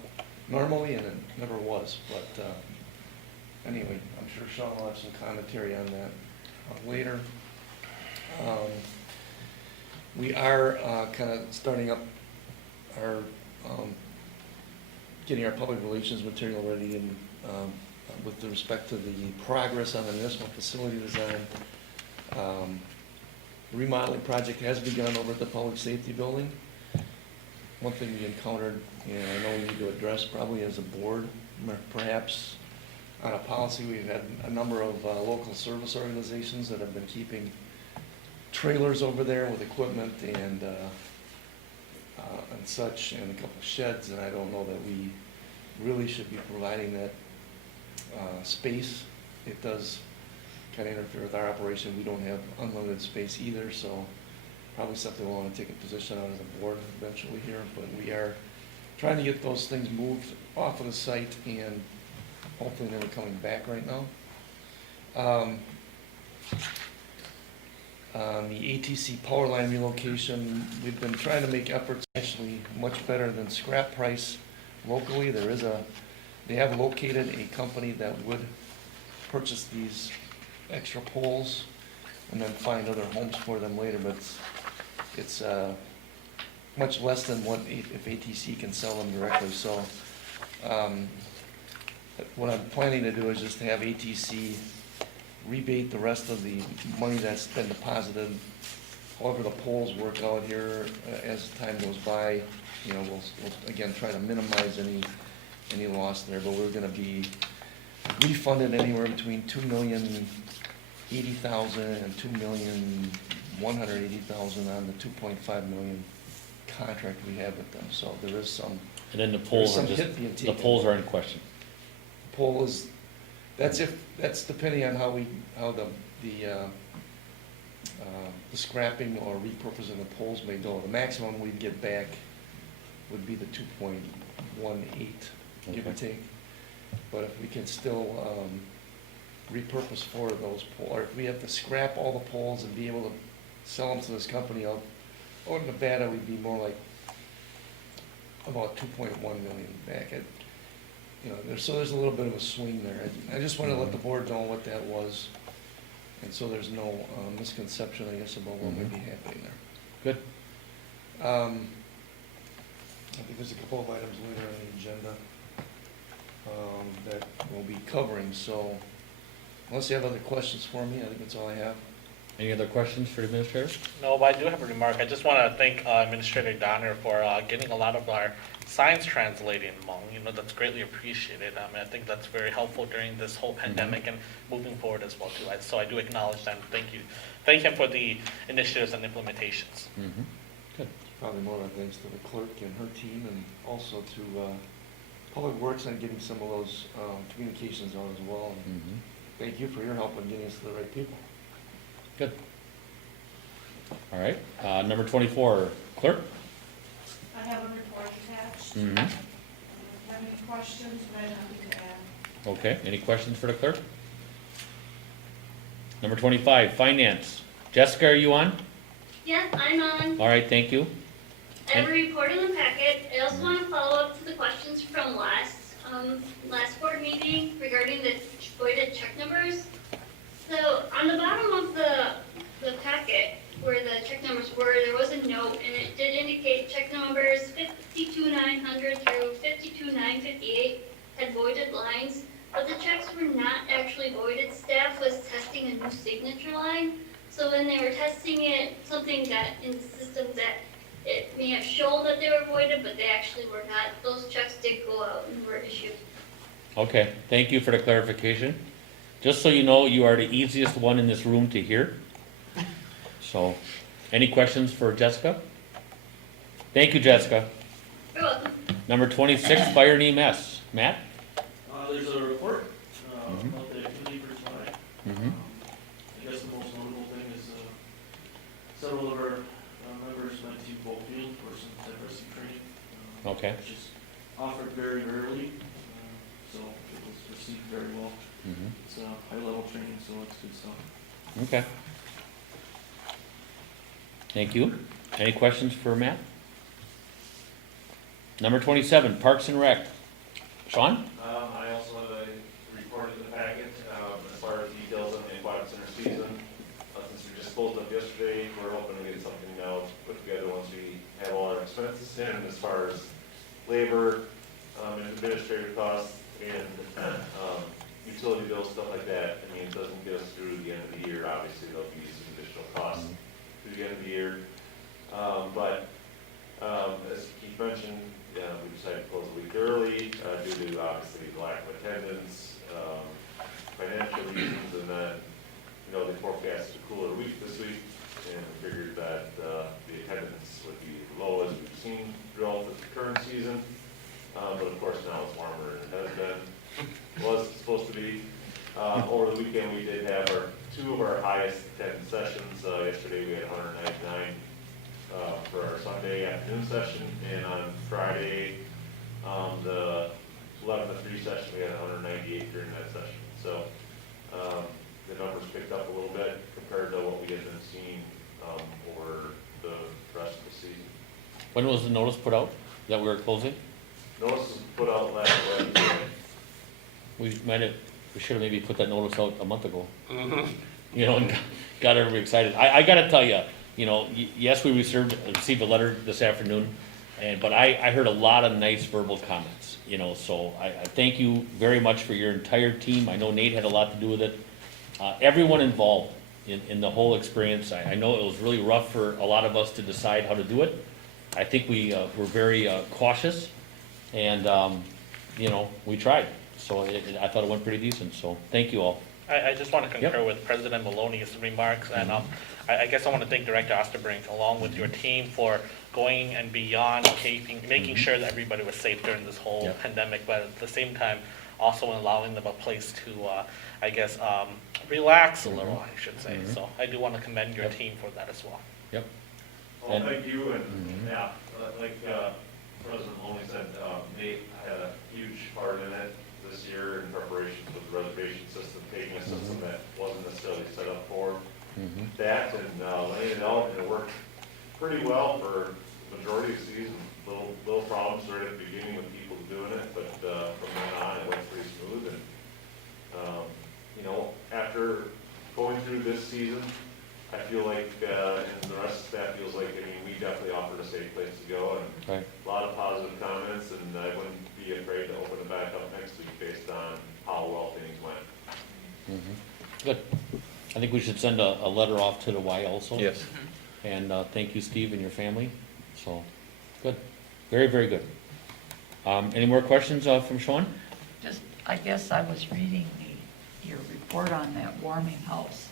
normally, and it never was. But anyway, I'm sure Sean will have some commentary on that later. We are kind of starting up our, getting our public relations material ready, and with respect to the progress on the municipal facility design. The remodeling project has begun over at the public safety building. One thing we encountered, and I know we need to address probably as a board, perhaps on a policy, we've had a number of local service organizations that have been keeping trailers over there with equipment and such, and a couple of sheds, and I don't know that we really should be providing that space. It does kind of interfere with our operation. We don't have unlimited space either, so probably something we'll want to take a position on as a board eventually here, but we are trying to get those things moved off of the site, and hopefully they're coming back right now. On the ATC power line relocation, we've been trying to make efforts actually much better than scrap price locally. They have located a company that would purchase these extra poles and then find other homes for them later, but it's much less than what, if ATC can sell them directly, so, what I'm planning to do is just have ATC rebate the rest of the money that's been deposited. However the poles work out here, as time goes by, you know, we'll again try to minimize any loss there, but we're gonna be refunded anywhere between $2,080,000 and $2,180,000 on the $2.5 million contract we have with them, so there is some. And then the poles are There's some just, hit being the taken. poles are in question. Pole is, that's depending on how the scrapping or repurposing the poles may go. The maximum we'd get back would be the 2.18, give or Okay. take. But if we can still repurpose 4 of those poles, or if we have to scrap all the poles and be able to sell them to this company out in Nevada, we'd be more like about 2.1 million back. You know, there's a little bit of a swing there. I just want to let the board know what that was, and so there's no misconception, I guess, about what may be happening there. Good. I think there's a couple of items later on the agenda that we'll be covering, so unless you have other questions for me, I think that's all I have. Any other questions for the administrator? No, but I do have a remark. I just want to thank Administrator Donner for getting a lot of our signs translated in Hmong. You know, that's greatly appreciated. I think that's very helpful during this whole pandemic and moving forward as well too. So I do acknowledge that and thank you. Thank him for the initiatives and implementations. Mm-hmm. Good. Probably more of thanks to the clerk and her team, and also to Public Works on getting some of those communications out as well. And Mm-hmm. thank you for your help in getting us to the right people. Good. All right, number 24, clerk? I have a report attached. Mm-hmm. Have any questions, but I'm happy to add. Okay, any questions for the clerk? Number 25, finance. Jessica, are you on? Yes, I'm on. All right, thank you. I have a report in the packet. I also want to follow up to the questions from last board meeting regarding the voided check numbers. So on the bottom of the packet where the check numbers were, there was a note, and it did indicate check numbers 52,900 through 52,958 had voided lines, but the checks were not actually voided. Staff was testing a new signature line, so when they were testing it, something got in the system that it may have shown that they were voided, but they actually were not. Those checks did go out and were issued. Okay, thank you for the clarification. Just so you know, you are the easiest one in this room to hear. So, any questions for Jessica? Thank you, Jessica. You're welcome. Number 26, fire and EMS. Matt? There's a report Mhm. about the activity for tonight. Mm-hmm. I guess the most notable thing is several of our members went to Bolt Field for some diversity training. Okay. Which is offered very rarely, so it was received very well. Mm-hmm. It's high-level training, so it's good stuff. Okay. Thank you. Any questions for Matt? Number 27, Parks and Rec. Sean? I also have a report in the packet, as far as details on the aquatic center season. Since we just closed up yesterday, we're hoping to get something now put together once we have all our expenses in, as far as labor, and administrative costs, and, utility bills, stuff like that. I mean, it doesn't get us through the end of the year. Obviously, there'll be some additional costs through the end of the year. As Keith mentioned, we decided to close a week early, due to obviously the lack of attendance, financial reasons, and then, they forecasted a cooler week this week, and figured that, the attendance would be low as we've seen throughout the current season. But of course, now it's warmer than it has been, was supposed to be. Over the weekend, we did have two of our highest attended sessions. Yesterday, we had 199 for our Sunday afternoon session, and on Friday, the 11 to 3 session, we had 198 during that session. So the numbers picked up a little bit compared to what we had been seeing over the rest of the season. When was the notice put out that we were closing? Notice was put out last Wednesday. We should have maybe put that notice out a month ago. You know, and got everybody excited. I gotta tell you, you know, yes, we received a letter this afternoon, but I heard a lot of nice verbal comments, you know, so I thank you very much for your entire team. I know Nate had a lot to do with it. Everyone involved in the whole experience. I know it was really rough for a lot of us to decide how to do it. I think we were very cautious, and, you know, we tried. So I thought it went pretty decent, so thank you all. I just want to concur with President Maloney's remarks, and I guess I want to thank Director Osterbrink, along with your team, for going and beyond making sure that everybody was safe during this whole pandemic, but at the same time, also allowing them a place to, I guess, relax a little, I should say. So I do want to commend your team for that as well. Yep. Well, thank you, and yeah, like President Maloney said, Nate had a huge part in it this year in preparation for the reservation system, taking a system that wasn't necessarily set up for that, and laying it out, and it worked pretty well for the majority of the season. Little problems right at the beginning with people doing it, but from then on, it went pretty smooth, and you know, after going through this season, I feel like, and the rest of the staff feels like, I mean, we definitely offered a safe place to go, and a lot of positive comments, and I wouldn't be afraid to open it back up next week based on how well things went. Good. I think we should send a letter off to the Y also. Yes. And thank you, Steve, and your family. So, good. Very, very good. Any more questions from Sean? Just, I guess I was reading your report on that warming house.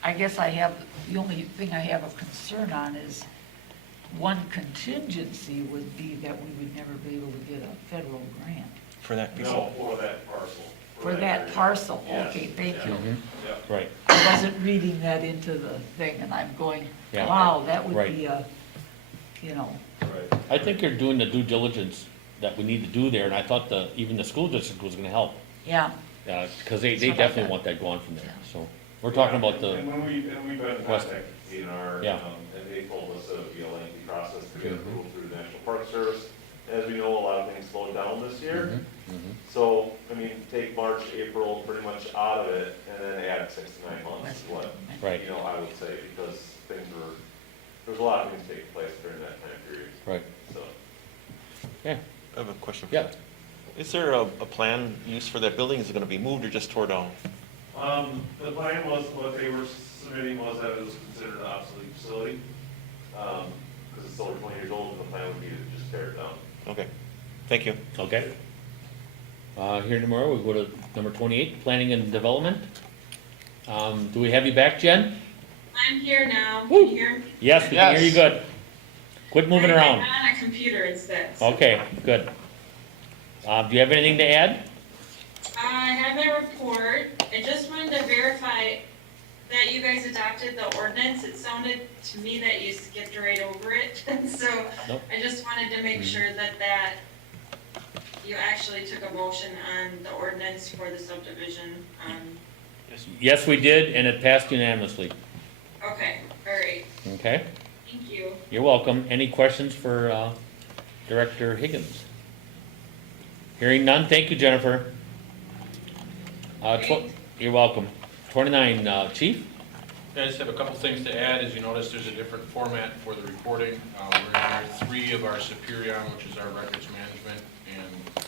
I guess the only thing I have a concern on is one contingency would be that we would never be able to get a federal grant. For that piece No, for that parcel. For that area. parcel, Yes. okay, thank you. Yeah. Right. I wasn't reading that into the thing, and I'm going, Yeah. wow, that would Right. be a, you know, Right. I think you're doing the due diligence that we need to do there, and I thought even the school district was gonna help. yeah. Because they That's what I definitely thought. want that going from there, Yeah. so. We're talking about And the, when we've been in Weston. contact with DNR, Yeah. and they told us that it would be a lengthy process to get Mhm. approval through the National Park Service. As we know, a lot of things slowed down this year. Mhm. So, I mean, take March, April pretty much out of it, and then add 6 to 9 months is what, Right. you know, I would say, because there was a lot of things taking place during that time period, Right. so. I have a question. Yeah. Is there a plan used for that building? Is it gonna be moved or just tore down? The plan was, what they were submitting was that it was considered an obsolete facility, because it's over 20 years old, and the plan would be to just tear it down. Okay, thank you. Okay. Here tomorrow, we go to number 28, planning and development. Do we have you back, Jen? I'm here now. Can Woo. you hear me? Yes, we can hear you good. Quit moving around. I'm on a computer instead. Okay, good. Do you have anything to add? I have my report. I just wanted to verify that you guys adopted the ordinance. It sounded to me that you skipped right over it. So Nope. I just wanted to make sure that you actually took a motion on the ordinance for the subdivision. Yes, we did, and it passed unanimously. Okay, all right. Okay, Thank you. you're welcome. Any questions for Director Higgins? Hearing none, thank you, Jennifer. Great. You're welcome. 29, Chief? I just have a couple things to add. As you notice, there's a different format for the reporting. We're in year 3 of our Superion, which is our records management and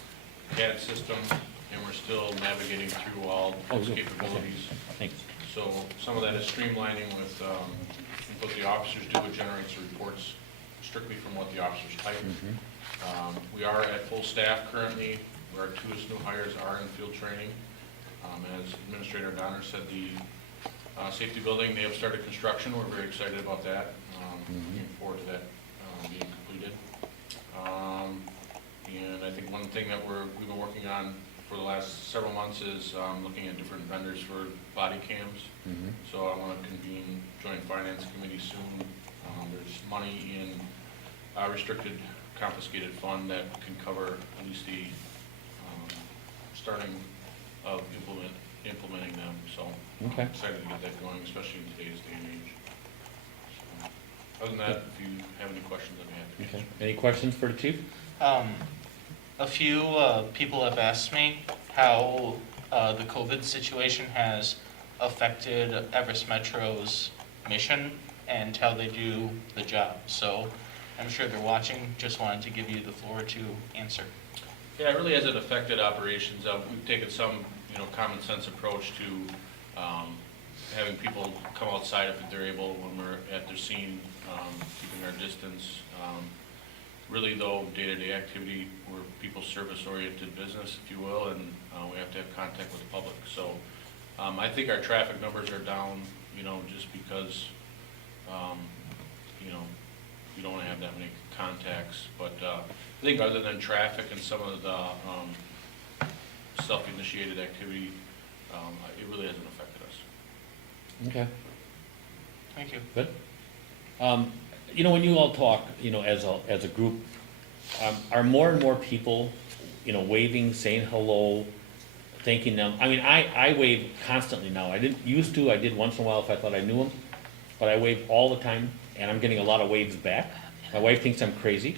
CAD system, and we're still navigating through all those good. capabilities. Thanks. So some of that is streamlining with what the officers do. It generates the reports strictly from what the officers type. We are at full staff currently. Our 2 new hires are in field training. As Administrator Donner said, the safety building, they have started construction. We're very excited about that. Looking forward to that being completed. And I think one thing that we've been working on for the last several months is looking at different vendors for body cams. Mhm. So I want to convene joint finance committee soon. There's money in restricted confiscated fund that can cover at least the starting of implementing them. So Okay. I'm excited to get that going, especially in today's day and age. So, other than that, if you have any questions, I'm happy to Okay. answer. Any questions for the chief? A few people have asked me how the COVID situation has affected Everest Metro's mission and how they do the job. So I'm sure they're watching. Just wanted to give you the floor to answer. Yeah, it really hasn't affected operations. We've taken some, common sense approach to having people come outside if they're able when we're at their scene, keeping our distance. Really though, day-to-day activity, we're people service-oriented business, if you will, and we have to have contact with the public. So I think our traffic numbers are down, just because, you don't want to have that many contacts. But I think other than traffic and some of the self-initiated activity, it really hasn't affected us. Okay. Thank you. Good. When you all talk, as a group, are more and more people, waving, saying hello, thanking them? I mean, I wave constantly now. I didn't used to. I did once in a while if I thought I knew them, but I wave all the time, and I'm getting a lot of waves back. My wife thinks I'm crazy,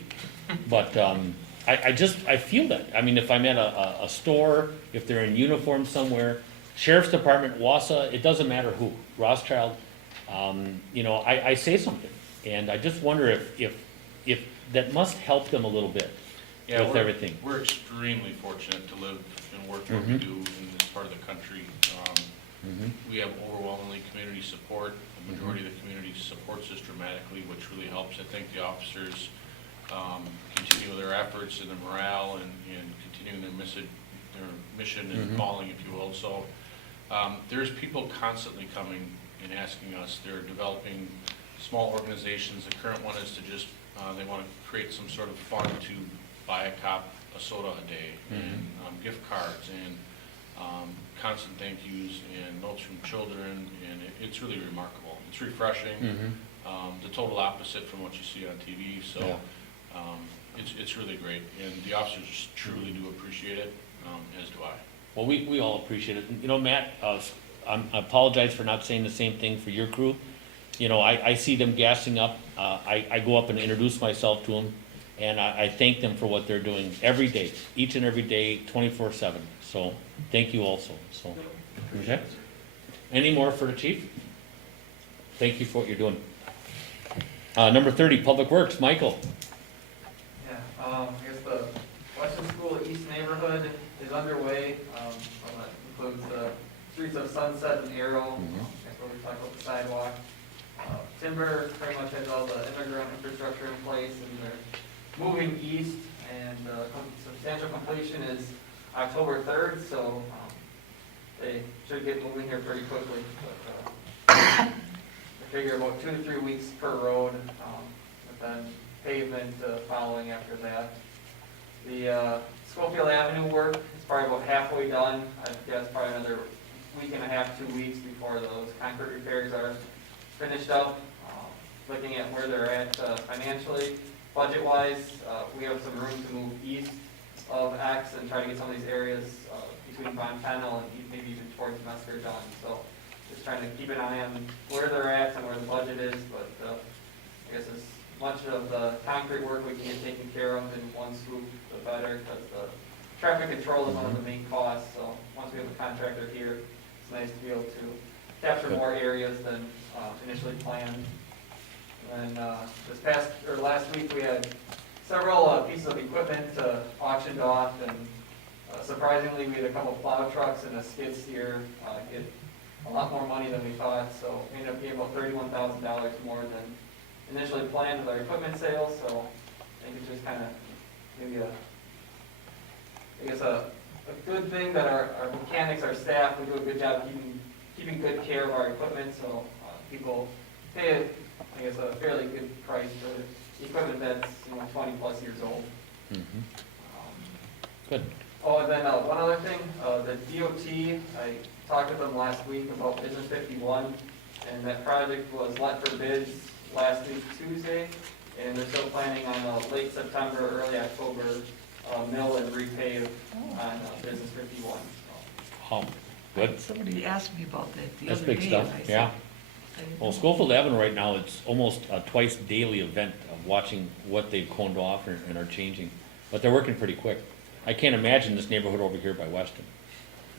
but I feel that. I mean, if I'm at a store, if they're in uniform somewhere, sheriff's department, Wausau, it doesn't matter who, Rothschild, I say something. And I just wonder if that must help them a little bit with everything. We're extremely fortunate to live and work what we do in this part of the country. We have overwhelmingly community support. The majority of the community supports us dramatically, which really helps. I think the officers continue their efforts and their morale and continuing their mission and calling, if you will. So there's people constantly coming and asking us. They're developing small organizations. The current one is to just, they want to create some sort of fund to buy a cop a soda a day, and gift cards, and constant thank yous, and notes from children, and it's really remarkable. It's refreshing. The total opposite from what you see on TV, so it's really great, and the officers truly do appreciate it, as do I. Well, we all appreciate it. Matt, I apologize for not saying the same thing for your crew. I see them gassing up. I go up and introduce myself to them, and I thank them for what they're doing every day, each and every day, 24/7. So thank you also. So, okay. Any more for the chief? Thank you for what you're doing. Number 30, Public Works, Michael. Yeah, I guess the Weston School East neighborhood is underway. That includes the streets of Sunset and Arrow. That's where we talk about the sidewalk. Timber pretty much has all the immigrant infrastructure in place, and they're moving east, and substantial completion is October 3rd, so they should get moving here pretty quickly. But I figure about 2 to 3 weeks per road, and then pavement following after that. The Schofield Avenue work is probably about halfway done. I guess probably another week and a half, 2 weeks before those concrete repairs are finished up. Looking at where they're at financially, budget-wise, we have some room to move east of X and try to get some of these areas between Von Pennell and maybe even towards Mesker done. So just trying to keep an eye on where they're at and where the budget is, but I guess as much of the concrete work we can get taken care of in one swoop, the better, because the traffic control is one of the main costs. So once we have a contractor here, it's nice to be able to capture more areas than initially planned. And last week we had several pieces of equipment auctioned off, and surprisingly we had a couple plow trucks and a skid steer get a lot more money than we thought. So we ended up getting about $31,000 more than initially planned with our equipment sales. So I think it's just kind of maybe a good thing that our mechanics, our staff, we do a good job keeping good care of our equipment. So people pay a fairly good price for equipment that's 20 plus years old. Good. Oh, and then one other thing, the DOT, I talked with them last week about Business 51, and that project was let for bids last week Tuesday, and they're still planning on a late September, early October mill and repave on Business 51. Oh, good. Somebody asked me about that the That's other big day. stuff, and I said, yeah. I didn't Well, know. Schofield Avenue right now, it's almost a twice daily event of watching what they've coned off and are changing. But they're working pretty quick. I can't imagine this neighborhood over here by Weston.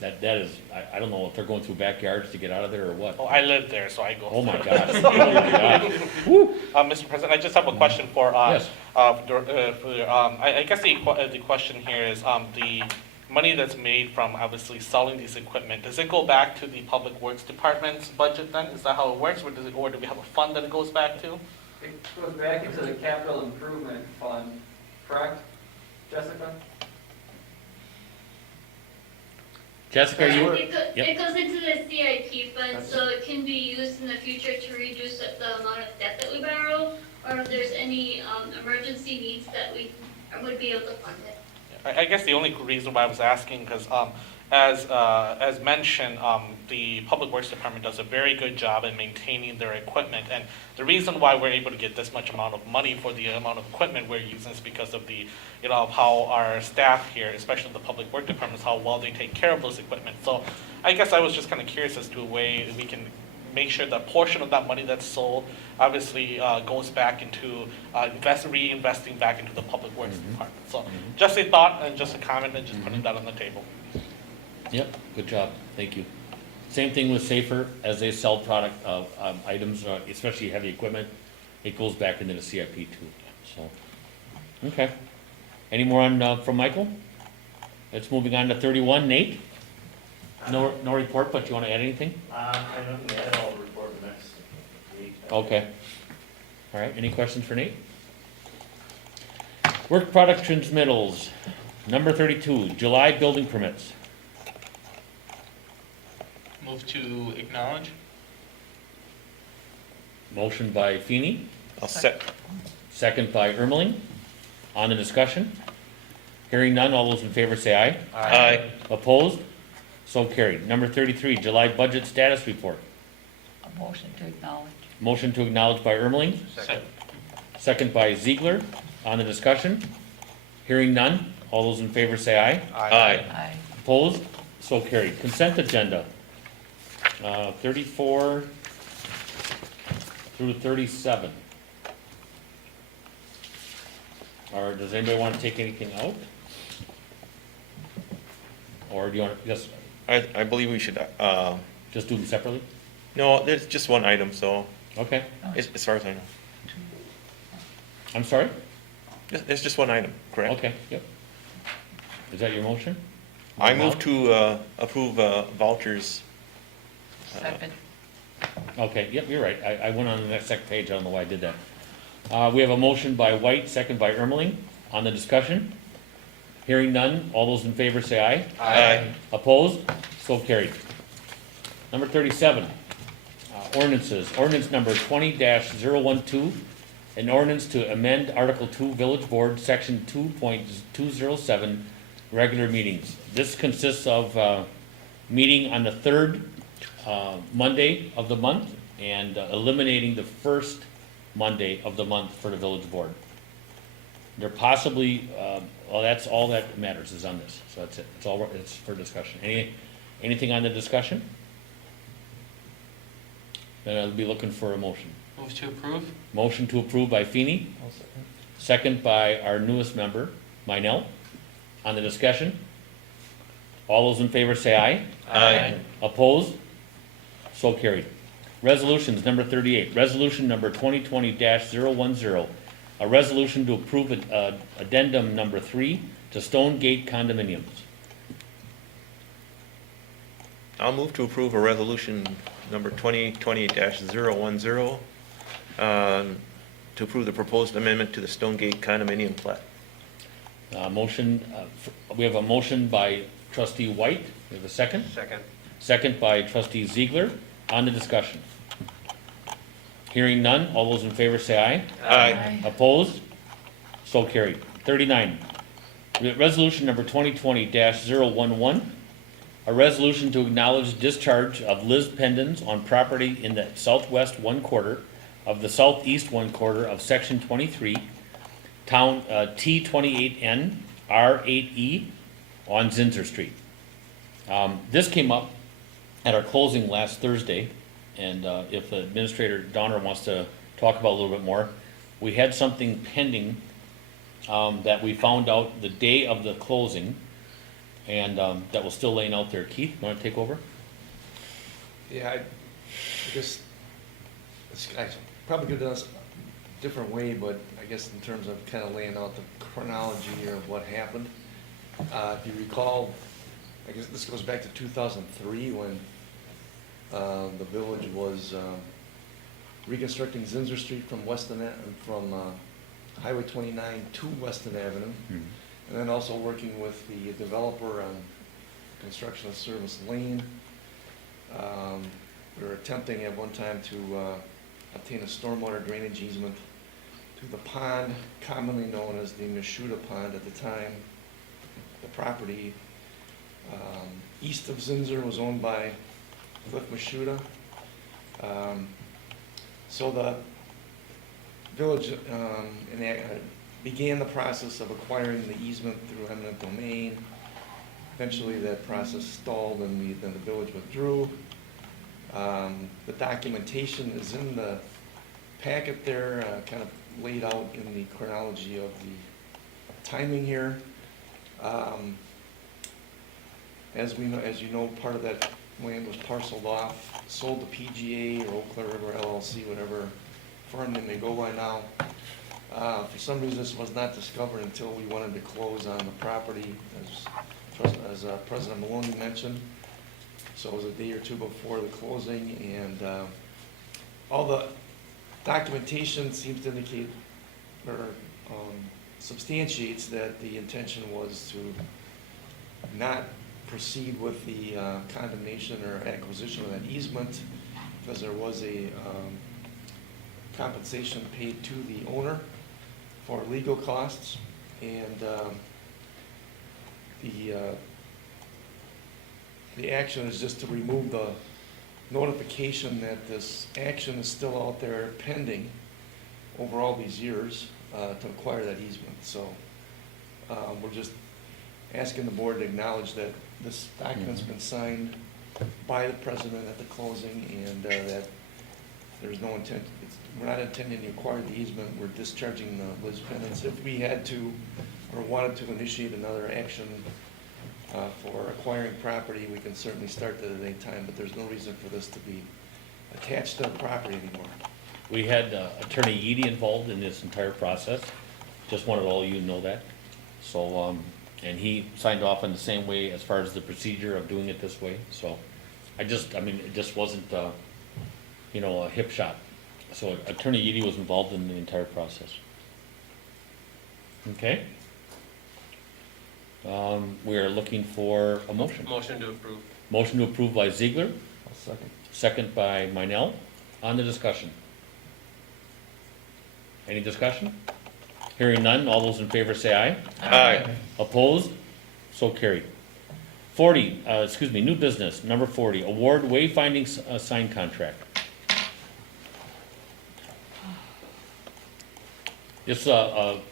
That is, I don't know if they're going through backyards to get out of there or what. Oh, I live there, so I go. Oh my through. gosh. Oh my gosh. Woo. Mr. President, I just have a question for, Yes. I guess the question here is, the money that's made from obviously selling these equipment, does it go back to the Public Works Department's budget then? Is that how it works, or do we have a fund that it goes back to? It goes back into the capital improvement fund, correct, Jessica? Jessica, you were, It yep. it goes into the CIP fund, so it can be used in the future to reduce the amount of debt that we borrow, or if there's any emergency needs that we would be able to fund it. I guess the only reason why I was asking, because as mentioned, the Public Works Department does a very good job in maintaining their equipment. And the reason why we're able to get this much amount of money for the amount of equipment we're using is because of the, of how our staff here, especially the Public Works Department, how well they take care of those equipment. So I guess I was just kind of curious as to a way that we can make sure that portion of that money that's sold obviously goes back into reinvesting back into the Public Works Department. So just a thought and just a comment and just putting that on the table. Yep, good job, thank you. Same thing with Safer, as they sell product, items, especially heavy equipment, it goes back into the CIP too, so. Okay. Any more on, from Michael? Let's moving on to 31, Nate? No report, but you wanna add anything? I have nothing to add, I'll report the next week. Okay. All right, any questions for Nate? Work product transmittals, number 32, July building permits. Move to acknowledge? Motion by Feeny, I'll set, second by Ermeling. On the discussion? Hearing none, all those in favor say aye. aye. Opposed? So carried. Number 33, July budget status report. A motion to acknowledge. Motion to acknowledge by Ermeling, Second. second by Ziegler. On the discussion? Hearing none, all those in favor say aye. Aye. Aye. Opposed? So carried. Consent agenda. 34 through 37. Or does anybody want to take anything out? Or do you want to just I believe we should, do them separately? no, there's just one item, so, Okay. as far as I know. I'm sorry? There's just one item, correct? Okay, yep. Is that your motion? I move to approve vouchers. Second. Okay, yep, you're right. I went on the next second page. I don't know why I did that. We have a motion by White, second by Ermeling. On the discussion? Hearing none, all those in favor say aye. Aye. Opposed? So carried. Number 37, ordinances. Ordinance number 20-012, an ordinance to amend Article 2, Village Board, Section 2.207, regular meetings. This consists of meeting on the third Monday of the month and eliminating the first Monday of the month for the Village Board. There possibly, well, that's all that matters is on this, so that's it. It's for discussion. Anything on the discussion? Then I'll be looking for a motion. Move to approve? Motion to approve by Feeny, second by our newest member, Minell. On the discussion? All those in favor say aye. Aye. Opposed? So carried. Resolutions, number 38, resolution number 2020-010, a resolution to approve addendum number 3 to Stone Gate condominiums. I'll move to approve a resolution number 2020-010, to approve the proposed amendment to the Stonegate condominium plat. We have a motion by trustee White. We have a second? Second. Second by trustee Ziegler. On the discussion. Hearing none, all those in favor say aye. Aye. Opposed? So carried. 39, We have resolution number 2020-011, a resolution to acknowledge discharge of Liz Pendens on property in the southwest one quarter of the southeast one quarter of section 23, town T28N R8E on Zinser Street. This came up at our closing last Thursday, and if Administrator Donner wants to talk about it a little bit more, we had something pending that we found out the day of the closing, and that was still laying out there. Keith, you want to take over? Yeah, I guess, I probably could have done this a different way, but I guess in terms of kind of laying out the chronology here of what happened. If you recall, I guess this goes back to 2003 when the village was reconstructing Zinser Street from Weston, from Highway 29 to Weston Avenue. And then also working with the developer on construction of Service Lane. We were attempting at one time to obtain a stormwater drainage easement to the pond, commonly known as the Mishuda Pond at the time. The property east of Zinser was owned by Cliff Mishuda. So the village began the process of acquiring the easement through eminent domain. Eventually that process stalled and then the village withdrew. The documentation is in the packet there, kind of laid out in the chronology of the timing here. As you know, part of that land was parceled off, sold to PGA or Eau Claire River LLC, whatever firm they may go by now. For some reason, this was not discovered until we wanted to close on the property, as President Maloney mentioned. So it was a day or two before the closing, and all the documentation seems to indicate or substantiates that the intention was to not proceed with the condemnation or acquisition of that easement, because there was a compensation paid to the owner for legal costs, and the action is just to remove the notification that this action is still out there pending over all these years to acquire that easement. So we're just asking the board to acknowledge that this document's been signed by the president at the closing, and that there's no intent, we're not intending to acquire the easement, we're discharging the Liz Pendens. If we had to or wanted to initiate another action for acquiring property, we can certainly start that at any time, but there's no reason for this to be attached to the property anymore. We had Attorney Eady involved in this entire process. Just wanted all you to know that. So, and he signed off on the same way as far as the procedure of doing it this way. So, I mean, it just wasn't, you know, a hip shot. So Attorney Eady was involved in the entire process. Okay. We are looking for a motion. Motion to approve. Motion to approve by Ziegler, I'll second. second by Meinel. On the discussion. Any discussion? Hearing none, all those in favor say aye. Aye. Opposed? So carried. 40, new business, number 40, award wayfinding sign contract. This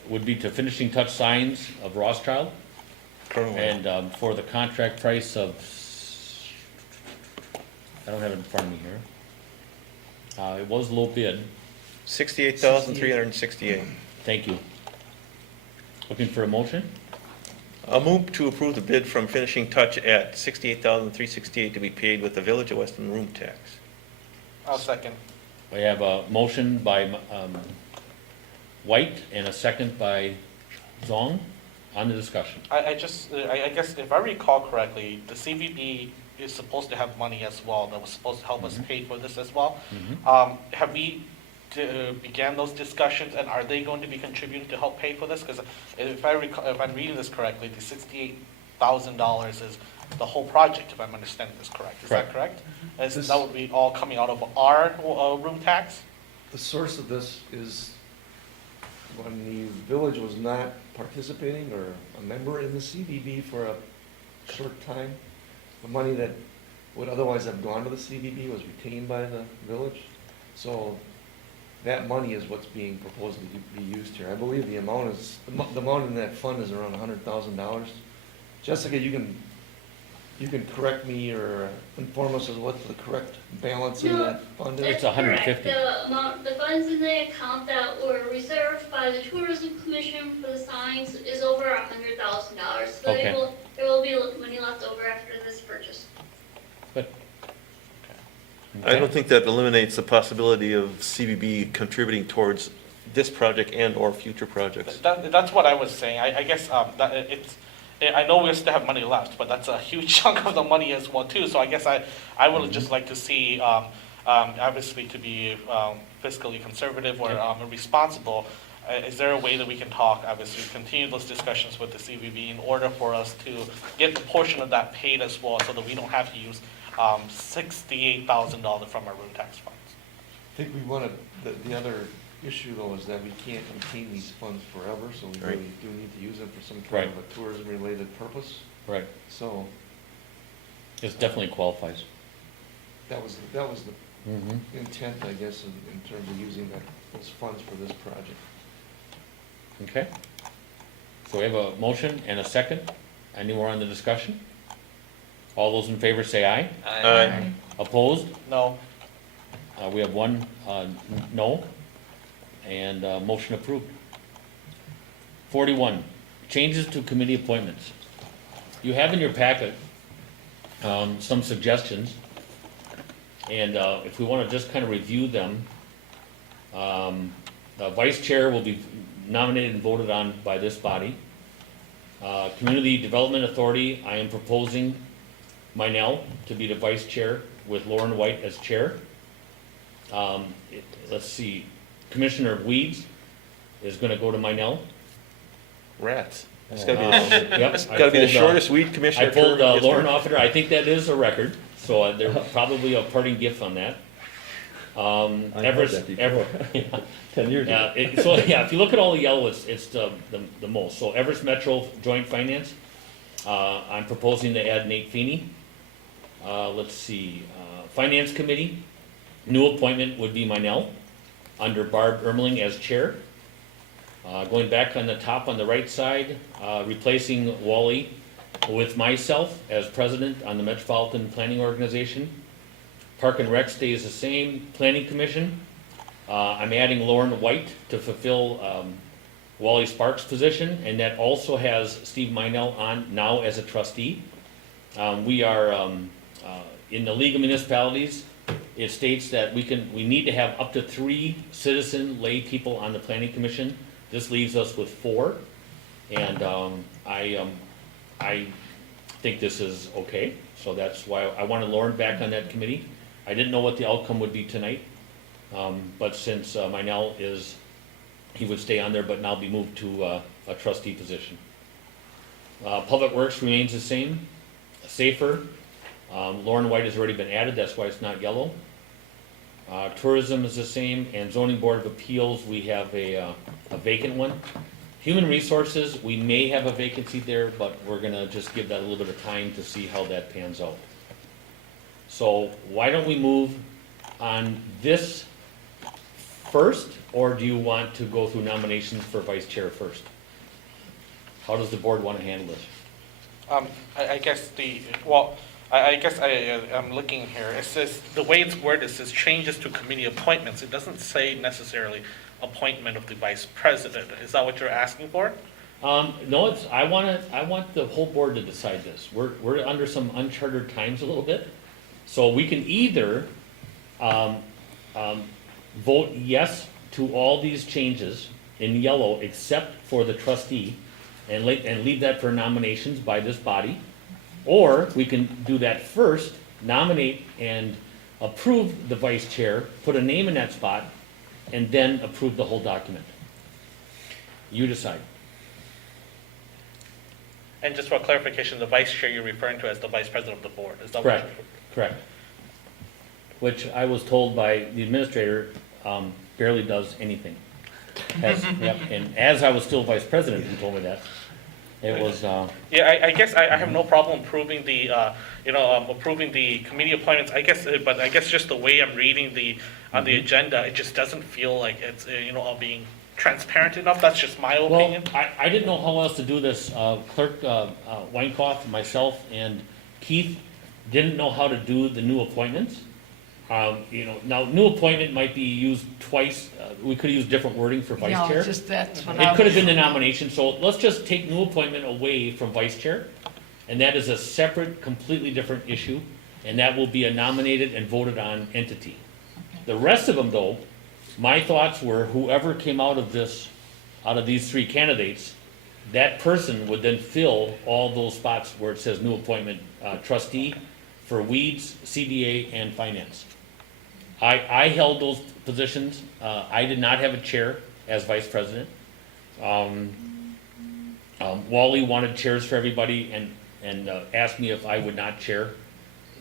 would be to Finishing Touch Signs of Rothschild, and for the contract price of, I don't have it in front of me here. It was low bid. $68,368. Thank you. Looking for a motion? I'll move to approve the bid from Finishing Touch at $68,368 to be paid with the Village of Weston room tax. I'll second. We have a motion by White and a second by Zong. On the discussion. I guess if I recall correctly, the CVB is supposed to have money as well, that was supposed to help us pay for this as well. Have we began those discussions, and are they going to be contributing to help pay for this? Because if I'm reading this correctly, the $68,000 is the whole project, if I'm understanding this correct. Is that correct? That would be all coming out of our room tax? The source of this is when the village was not participating or a member in the CVB for a short time, the money that would otherwise have gone to the CVB was retained by the village. So that money is what's being proposed to be used here. I believe the amount is, the amount in that fund is around $100,000. Jessica, you can correct me or inform us as what the correct balance in No, that fund is? That's It's 150. correct. The funds in the account that were reserved by the Tourism Commission for the signs is over $100,000. So Okay. there will be money left over after this purchase. I don't think that eliminates the possibility of CVB contributing towards this project and/or future projects. That's what I was saying. I guess I know we still have money left, but that's a huge chunk of the money as well too. So I guess I would just like to see, obviously to be fiscally conservative or responsible. Is there a way that we can talk, obviously, continue those discussions with the CVB in order for us to get a portion of that paid as well, so that we don't have to use $68,000 from our road tax funds? I think we want to, the other issue though is that we can't retain these funds forever, so we Right. really do need to use them for some Right. kind of a tourism-related purpose. Right. So This definitely qualifies. that was the Mhm. intent, I guess, in terms of using those funds for this project. Okay. So we have a motion and a second. Any more on the discussion? All those in favor say aye. Aye. Opposed? No. We have one no, and motion approved. 41, changes to committee appointments. You have in your packet some suggestions, and if we want to just kind of review them, the vice chair will be nominated and voted on by this body. Community Development Authority, I am proposing Minell to be the vice chair with Lauren White as chair. Let's see, Commissioner Weeds is gonna go to Minell. Rats. It's Yep, I gotta be the pulled, shortest weed commissioner. I pulled term in Lauren history. off of there, I think that is a record, so there's probably a parting gift on that. Everest, 10 years ago. so yeah, if you look at all the yellow, it's the most. So Everest Metro Joint Finance, I'm proposing to add Nate Feeney. Let's see, Finance Committee, new appointment would be Minell, under Barb Ermeling as chair. Going back on the top on the right side, replacing Wally with myself as president on the Metropolitan Planning Organization. Park and Rec stays the same. Planning Commission, I'm adding Lauren White to fulfill Wally Sparks' position, and that also has Steve Minell on now as a trustee. We are, in the League of Municipalities, it states that we need to have up to 3 citizen lay people on the Planning Commission. This leaves us with 4, and I think this is okay, so that's why I wanted Lauren back on that committee. I didn't know what the outcome would be tonight, but since Minell he would stay on there, but now be moved to a trustee position. Public Works remains the same. Safer, Lauren White has already been added, that's why it's not yellow. Tourism is the same, and Zoning Board of Appeals, we have a vacant one. Human Resources, we may have a vacancy there, but we're gonna just give that a little bit of time to see how that pans out. So why don't we move on this first, or do you want to go through nominations for vice chair first? How does the board want to handle this? I guess I'm looking here. It says, the way it's worded, it says changes to committee appointments. It doesn't say necessarily appointment of the vice president. Is that what you're asking for? No, I want the whole board to decide this. We're under some uncharted times a little bit. So we can either, vote yes to all these changes in yellow except for the trustee and leave that for nominations by this body. Or we can do that first, nominate and approve the vice chair, put a name in that spot, and then approve the whole document. You decide. And just for clarification, the vice chair you're referring to as the vice president of the board, is that what Correct, correct. Which I was told by the administrator, barely does anything. Yep, and as I was still vice president, he told me that. It was, Yeah, I guess I have no problem approving the, approving the committee appointments, I guess, but I guess just the way I'm reading on the agenda, it just doesn't feel like it's, being transparent enough, that's just my well, opinion. I didn't know how else to do this. Clerk Weinkoff, myself, and Keith didn't know how to do the new appointments. Now, new appointment might be used twice. We could use different wording for vice No, chair. just that's what It could have been the nomination, so let's just take new appointment away from vice chair. And that is a separate, completely different issue, and that will be a nominated and voted on entity. The rest of them, though, my thoughts were whoever came out of these three candidates, that person would then fill all those spots where it says new appointment, trustee for weeds, CDA, and finance. I held those positions. I did not have a chair as vice president. Wally wanted chairs for everybody and asked me if I would not chair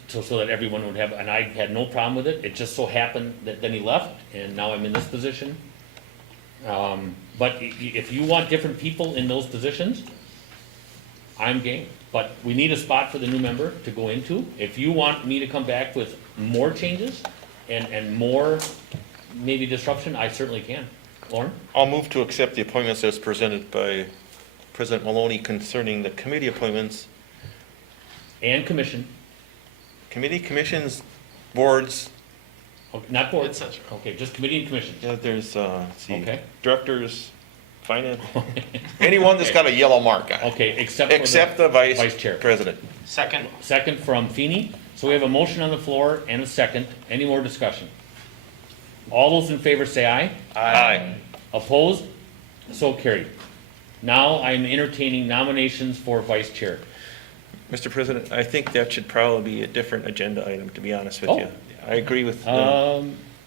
so that everyone would have, and I had no problem with it. It just so happened that then he left, and now I'm in this position. But if you want different people in those positions, I'm game. But we need a spot for the new member to go into. If you want me to come back with more changes and more maybe disruption, I certainly can. Lauren? I'll move to accept the appointments as presented by President Maloney concerning the committee appointments. And commission. Committee, commissions, boards. Okay, not board. Et cetera. Okay, just committee and commission. Yeah, there's, let's see, Okay. directors, finance, anyone that's got a yellow mark on it. Okay, except Except the vice chair. president. Second. Second from Feeney. So we have a motion on the floor and a second. Any more discussion? All those in favor say aye. Aye. Opposed? So carried. Now I'm entertaining nominations for vice chair. Mr. President, I think that should probably be a different agenda item, to be honest with Oh. you. I agree with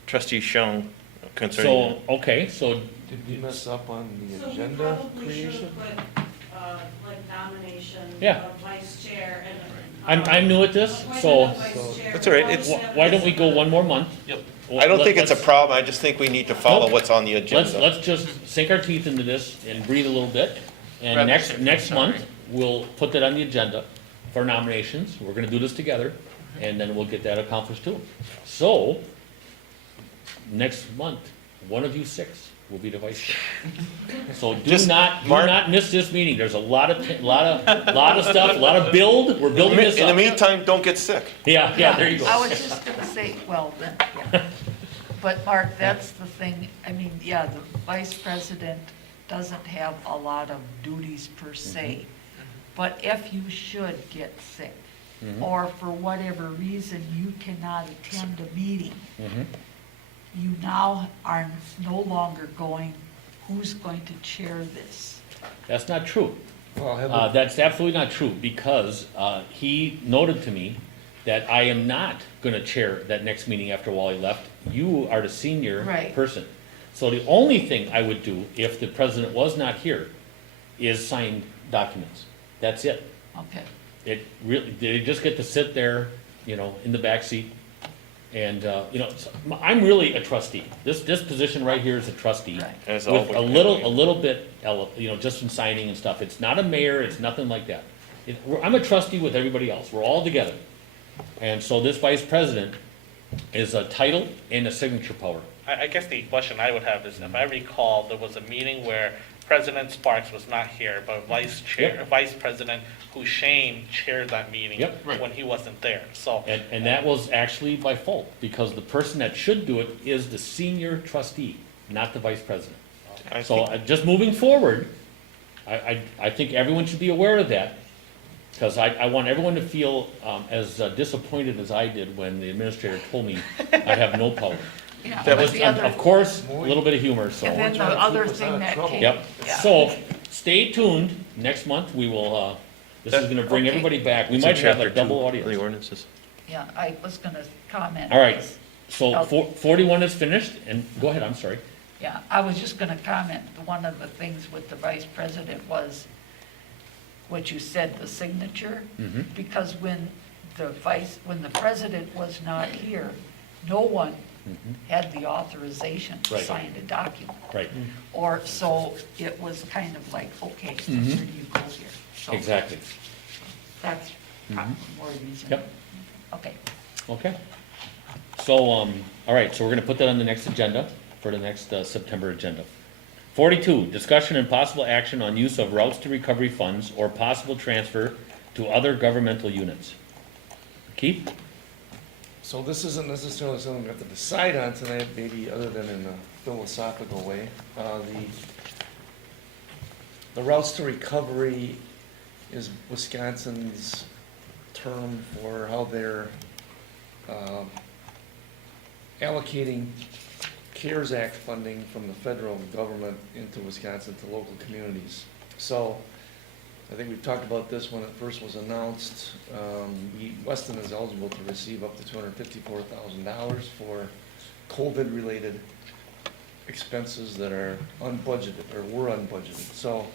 trustee Shung concerning So, that. okay, so Did we mess up on the So we agenda probably should creation? have put, like nomination Yeah. of vice chair and. I'm new at this, so appointment of vice chair. That's all right, it's- why don't we go one more month? Yep. I don't think it's a Let's- problem, I just think we need to follow Nope. what's on the agenda. Let's just sink our teeth into this and breathe a little bit. And Rather next than- month, sorry. we'll put that on the agenda for nominations. We're gonna do this together, and then we'll get that accomplished too. So, next month, one of you six will be the vice chair. So do Just not mark- miss this meeting. There's a lot of stuff, a lot of build. We're building this In the up. meantime, don't get sick. Yeah, there you go. I was just gonna say, well, then, yeah. But Mark, that's the thing, I mean, yeah, the vice president doesn't have a lot of duties per se. But if you should get sick, or for whatever reason you cannot attend a meeting, Mhm. you now are no longer going, who's going to chair this? That's not true. Well, have a- That's absolutely not true, because he noted to me that I am not gonna chair that next meeting after Wally left. You are the senior Right. person. So the only thing I would do, if the president was not here, is sign documents. That's it. Okay, They just get to sit there, in the back seat. And, I'm really a trustee. This position right here is a trustee. right. As With always. a little bit, just from signing and stuff. It's not a mayor, it's nothing like that. I'm a trustee with everybody else, we're all together. And so this vice president is a title and a signature power. I guess the question I would have is, if I recall, there was a meeting where President Sparks was not here, but Vice President Hushane chaired that meeting Yep. when he wasn't there, so. And that was actually by fault, because the person that should do it is the senior trustee, not the vice president. I So think- just moving forward, I think everyone should be aware of that, because I want everyone to feel as disappointed as I did when the administrator told me I have no power. Yeah, That but was, the other- of course, a little bit of humor, so. And then the trying to other keep us out thing of that trouble. came. Yep, Yeah. so, stay tuned, next month, we will, this is gonna bring Okay. everybody back, we It's in might have chapter a double 2 of audience. the ordinances. Yeah, I was gonna comment. All right, on this. so Okay. 41 is finished, and, go ahead, I'm sorry. Yeah, I was just gonna comment, one of the things with the vice president was what you said, the signature. Mhm. Because when the president was not here, no one had the authorization to Right. sign a document. Right, Or, so it was kind of like, okay, so Mhm. here you go here. So exactly. That's Mhm. more reason. Yep. Okay. Okay. So, all right, so we're gonna put that on the next agenda, for the next September agenda. 42, discussion and possible action on use of routes to recovery funds or possible transfer to other governmental units. Keith? So this isn't necessarily something we have to decide on tonight, maybe other than in a philosophical way. The routes to recovery is Wisconsin's term for how they're allocating CARES Act funding from the federal government into Wisconsin to local communities. So I think we've talked about this when it first was announced. Weston is eligible to receive up to $254,000 for COVID-related expenses that are unbudgeted, or were unbudgeted. So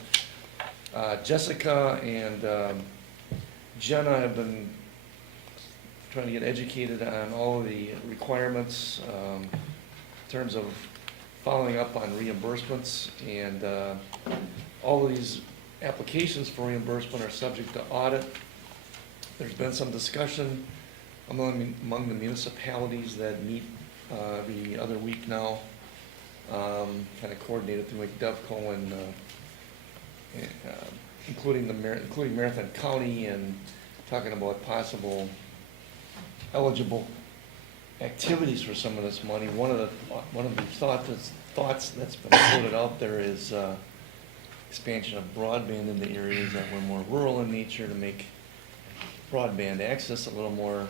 Jessica and Jenna have been trying to get educated on all of the requirements in terms of following up on reimbursements, and all of these applications for reimbursement are subject to audit. There's been some discussion among the municipalities that meet every other week now, kind of coordinated through McDevco and including Marathon County, and talking about possible eligible activities for some of this money. One of the thoughts that's been floated out there is expansion of broadband in the areas that were more rural in nature, to make broadband access a little more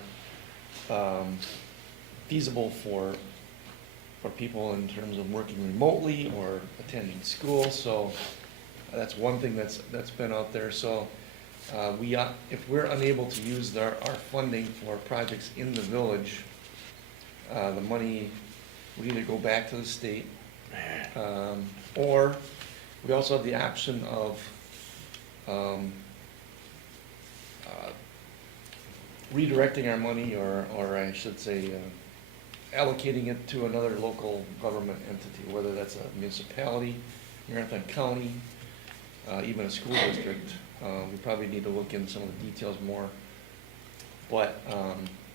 feasible for people in terms of working remotely or attending school. So that's one thing that's been out there. So if we're unable to use our funding for projects in the village, the money would either go back to the state, or we also have the option of redirecting our money, or I should say, allocating it to another local government entity, whether that's a municipality, Marathon County, even a school district. We probably need to look into some of the details more. But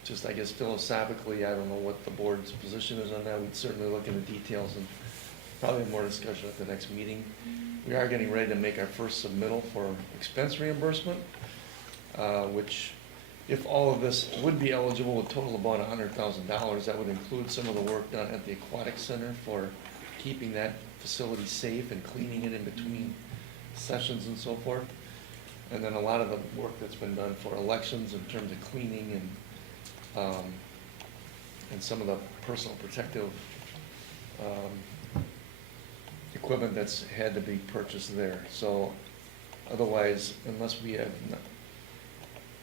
just, I guess, philosophically, I don't know what the board's position is on that. We'd certainly look into details and probably more discussion at the next meeting. We are getting ready to make our first submittal for expense reimbursement, which, if all of this would be eligible, would total about $100,000. That would include some of the work done at the Aquatic Center for keeping that facility safe and cleaning it in between sessions and so forth. And then a lot of the work that's been done for elections in terms of cleaning and some of the personal protective equipment that's had to be purchased there. So otherwise, unless we have,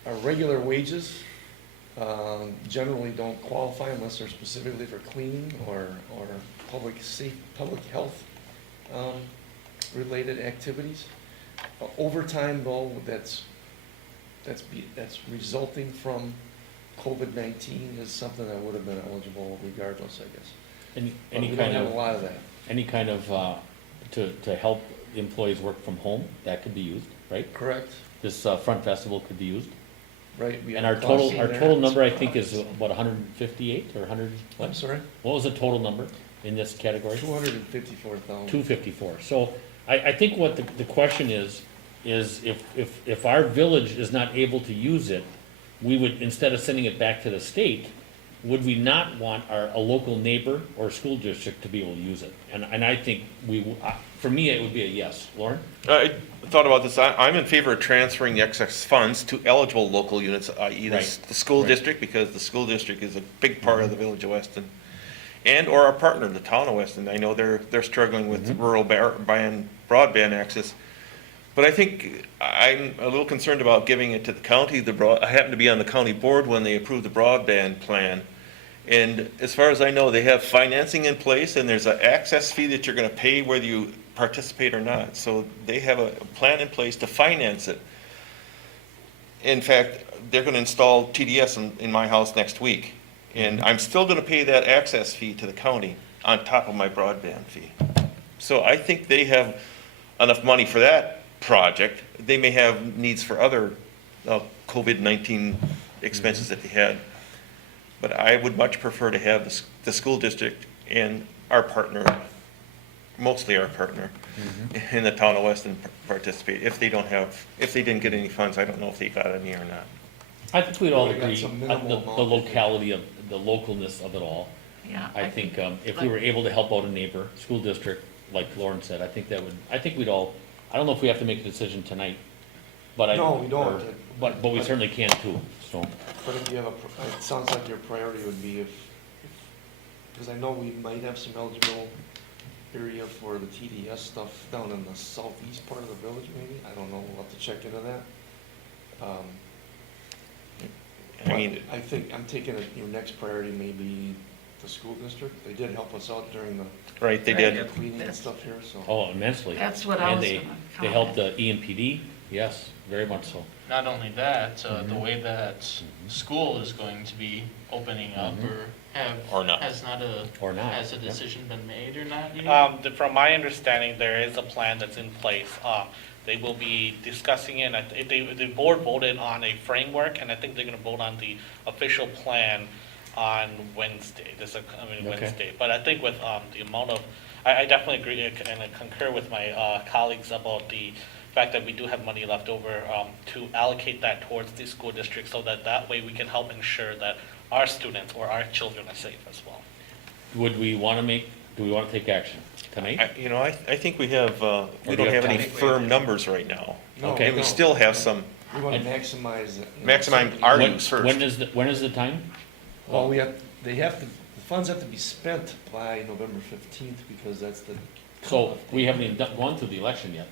our regular wages generally don't qualify unless they're specifically for cleaning or public health related activities. Overtime, though, that's resulting from COVID-19 is something that would have been eligible regardless, I guess. Any we kind don't have of a lot of that. Any kind of to help employees work from home, that could be used, right? Correct. This front vestibule could be used. Right. We And have our costs in there. total number, I think, is what, 158 or 100? What? I'm sorry? What was the total number in this category? 254,000. 254. So I think what the question is if our village is not able to use it, we would, instead of sending it back to the state, would we not want a local neighbor or school district to be able to use it? And I think for me, it would be a yes. Lauren? I thought about this. I'm in favor of transferring the excess funds to eligible local units, i.e. Right. the school Right. district, because the school district is a big part of the village of Weston. And, or our partner, the town of Weston. I know they're struggling with rural broadband access. But I think I'm a little concerned about giving it to the county. I happen to be on the county board when they approved the broadband plan. And as far as I know, they have financing in place, and there's an access fee that you're going to pay whether you participate or not. So they have a plan in place to finance it. In fact, they're going to install TDS in my house next week. And I'm still gonna pay that access fee to the county on top of my broadband fee. So I think they have enough money for that project. They may have needs for other COVID-19 expenses that they had. But I would much prefer to have the school district and our partner, mostly our partner, in the town of Weston participate. If they didn't get any funds, I don't know if they got any or not. I think we'd all We got agree, some the minimal amount that locality of, the localness of it all. Yeah. I think, if we were able to help out a neighbor, school district, like Lauren said, I think we'd all, I don't know if we have to make a decision tonight, but I. No, we don't. or- But we certainly can too, so. But if you have it sounds like your priority would be because I know we might have some eligible area for the TDS stuff down in the southeast part of the village, maybe? I don't know, we'll have to check into that. I mean, I think, I'm taking it, your next priority may be the school district. They did help us out during the right, they did. cleaning and stuff here, so. Oh, immensely. That's what I And was they- gonna They helped the EMPD, yes, very much so. Not only that, the way that school is going to be opening up, Or not. has Or not, has a yeah. decision been made or not yet? From my understanding, there is a plan that's in place. They will be discussing it, the board voted on a framework, and I think they're gonna vote on the official plan on Wednesday, Okay. Wednesday. But I think with, the amount of, I definitely agree and I concur with my, colleagues about the fact that we do have money left over, to allocate that towards the school district, so that way we can help ensure that our students or our children are safe as well. Do we wanna take action tonight? I think we have, we Or do don't you have have any time? firm numbers right now. No, Okay. And we no. still have some, We want to maximize it. maximize our When- use first. When is the time? Well, the funds have to be spent by November 15th because that's the. So, cutoff we date. haven't even gone through the election yet.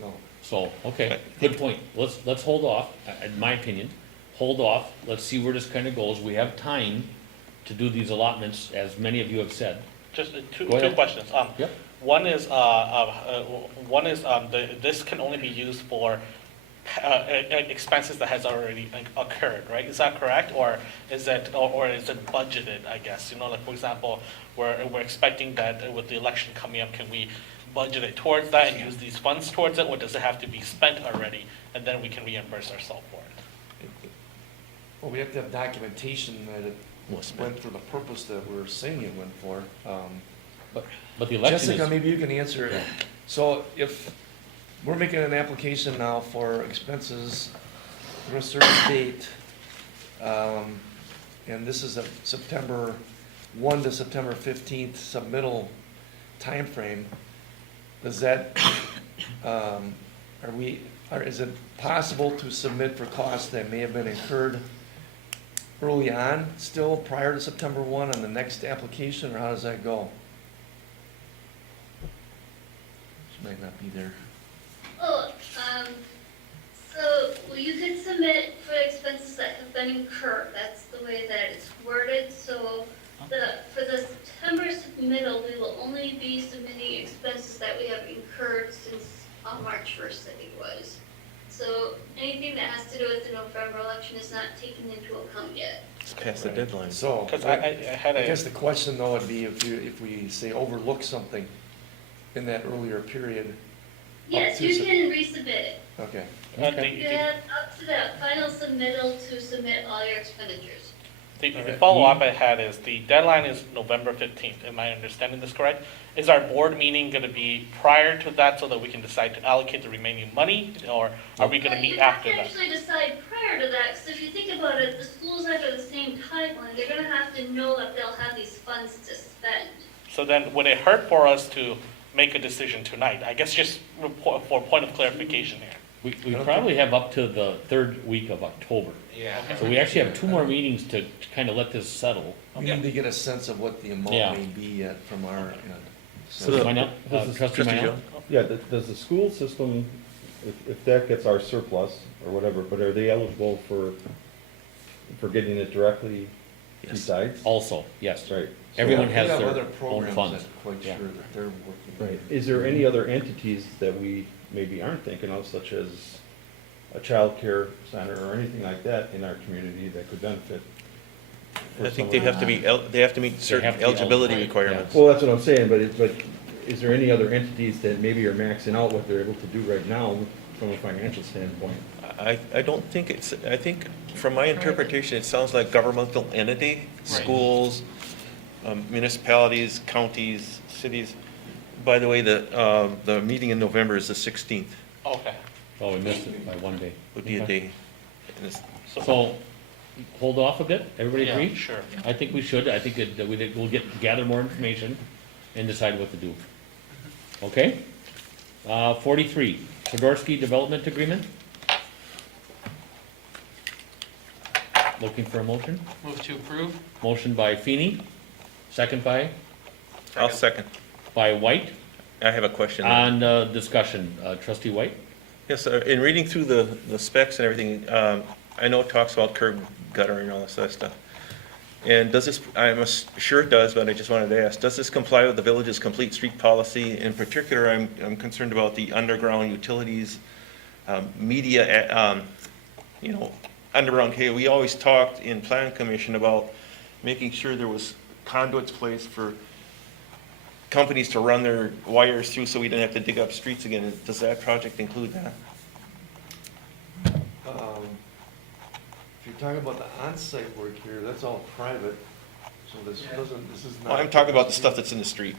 No. So, okay, good point. Let's hold off, in my opinion, hold off, let's see where this kinda goes. We have time to do these allotments, as many of you have said. Just two Go ahead. questions. Yep. One is, this can only be used for expenses that has already occurred, right? Is that correct? Or is it budgeted, I guess? Like, for example, we're expecting that with the election coming up, can we budget it towards that and use these funds towards it? Or does it have to be spent already, and then we can reimburse ourselves for it? Well, we have to have documentation that it went for the purpose that we're saying it went for. But the election Jessica, is, maybe you can answer it. So if we're making an application now for expenses for a certain date, and this is a September 1 to September 15th submittal timeframe, does that, is it possible to submit for costs that may have been incurred early on, still prior to September 1 on the next application, or how does that go? She might not be there. Oh, so you could submit for expenses that have been incurred, that's the way that it's worded, so for the September submittal, we will only be submitting expenses that we have incurred since March 1st, I think it was. So anything that has to do with the November election is not taken into account yet. It's past the deadline. So, Because I had I guess the question though would be if we say overlook something in that earlier period. Yes, you can resubmit it. Okay. You have up to that final submittal to submit all your expenditures. The follow-up I had is, the deadline is November 15th, am I understanding this correct? Is our board meeting gonna be prior to that so that we can decide to allocate the remaining money, or are we gonna meet after You that? have to actually decide prior to that, because if you think about it, the schools under the same timeline, they're gonna have to know that they'll have these funds to spend. So then, would it hurt for us to make a decision tonight? I guess just for point of clarification here. we probably have up to the third week of October. Yeah. So we actually have 2 more meetings to kinda let this settle. We need to get a sense of what the Yeah. amount may be from our end. So the- Find out, Trustee Minell? Yeah, does the school system, if that gets our surplus or whatever, but are they eligible for getting it directly besides? Also, yes. Right. Everyone We has have their other own programs funds. that quite Yeah. sure that they're working. Right. Is there any other entities that we maybe aren't thinking of, such as a child care center or anything like that in our community that could benefit for I think some they of have to be, they have to meet certain have to be eligibility eligible, requirements. Well, that's what I'm saying, but is there any other entities that maybe are maxing out what they're able to do right now from a financial standpoint? I don't think it's, I think from my interpretation, it sounds like governmental entity, schools, municipalities, counties, cities. By the way, the meeting in November is the 16th, Okay. Oh, we missed it by one day. would be a Okay. day. And it's- So, hold off a bit, everybody Yeah, agree? sure. I think we should, I think that we'll gather more information and decide what to do. Okay? 43, Fedorsky Development Agreement. Looking for a motion? Move to approve? Motion by Feeny, second by I'll second. White. I have a question. On discussion, trustee White? Yes, sir. In reading through the specs and everything, I know it talks about curb gutter and all this other stuff. And does this, I'm sure it does, but I just wanted to ask, does this comply with the village's complete street policy? In particular, I'm concerned about the underground utilities, media, underground cable. We always talked in plan commission about making sure there was conduits placed for companies to run their wires through so we didn't have to dig up streets again. Does that project include that? If you're talking about the on-site work here, that's all private, so this is not. Well, I'm talking about the stuff that's in the street.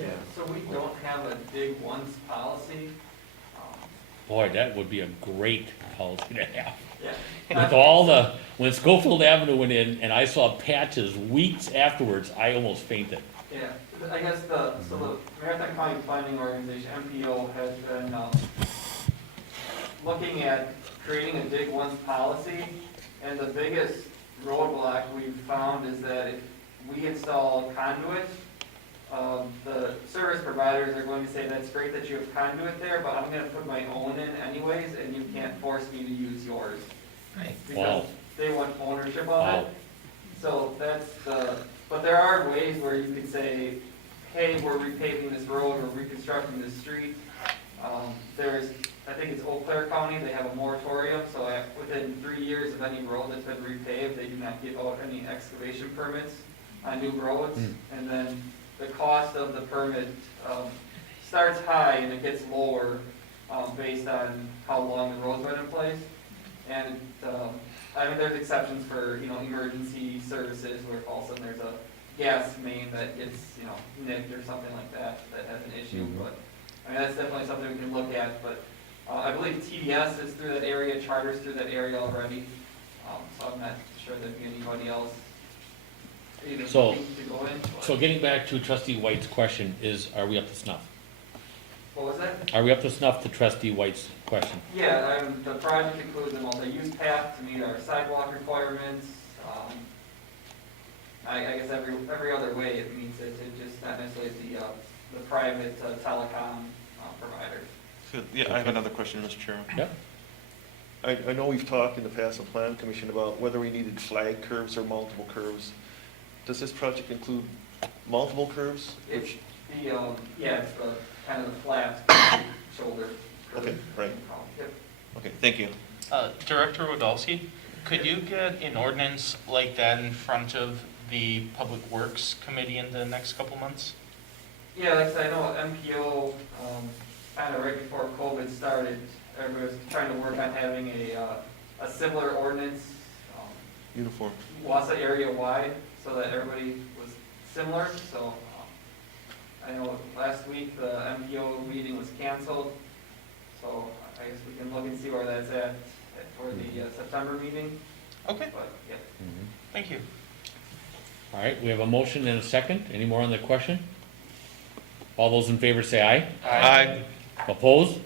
Yeah, so we don't have a dig once policy. Boy, that would be a great policy to have. Yeah. With all when Schofield Avenue went in and I saw patches weeks afterwards, I almost fainted. Yeah, I guess the Marathon County Planning Organization, MPO, has been looking at creating a dig once policy, and the biggest roadblock we've found is that if we install conduit, the service providers are going to say, that's great that you have conduit there, but I'm gonna put my own in anyways, and you can't force me to use yours. Right. Because Wow. they want ownership of Wow. it. So that's but there are ways where you could say, hey, we're repaving this road, we're reconstructing this street. I think it's Eau Claire County, they have a moratorium, so within 3 years of any road that's been repaved, they do not give out any excavation permits on new roads. And then the cost of the permit starts high and it gets lower based on how long the road's been in place. And there's exceptions for, emergency services where all of a sudden there's a gas main that gets, nicked or something like that has an issue. But, that's definitely something we can look at. But I believe TDS is through that area, Charter's through that area already. So I'm not sure there'd be anybody else even So- looking to go in. but- So getting back to trustee White's question is, are we up to snuff? What was that? Are we up to snuff to trustee White's question? Yeah, the project includes a multi-use path to meet our sidewalk requirements. I guess every other way it meets it, just not necessarily the private telecom provider. Yeah, I have another question, Mr. Chairman. Yep. I know we've talked in the past in Plan Commission about whether we needed flag curves or multiple curves. Does this project include multiple curves? It's it's the kind of the flat shoulder. curve. Okay, right. Yep. Okay, thank you. Director Wodolski, could you get an ordinance like that in front of the Public Works Committee in the next couple months? Yeah, like I said, I know MPO, kind of right before COVID started, everybody was trying to work on having a similar ordinance, Uniform. Wausau area wide, so that everybody was similar, so, I know last week the MPO meeting was canceled, so I guess we can look and see where that's at for the September meeting, Okay, but, yeah. thank you. All right, we have a motion and a second. Any more on the question? All those in favor say aye. Aye. Opposed?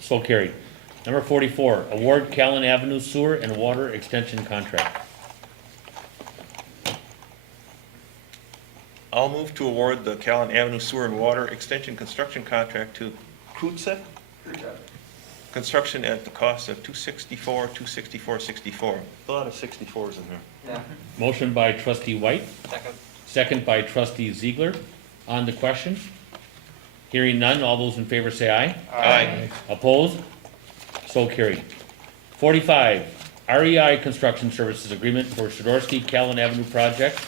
So carried. Number 44, award Callan Avenue Sewer and Water Extension Contract. I'll move to award the Callan Avenue Sewer and Water Extension Construction Contract to Krutze Construction at the cost of $264,264.64. A lot of 64s in there. Yeah. Motion by trustee White, Second. second by trustee Ziegler. On the question? Hearing none, all those in favor say aye. Aye. Opposed? So carried. 45, REI Construction Services Agreement for Sidorsky Callan Avenue Project.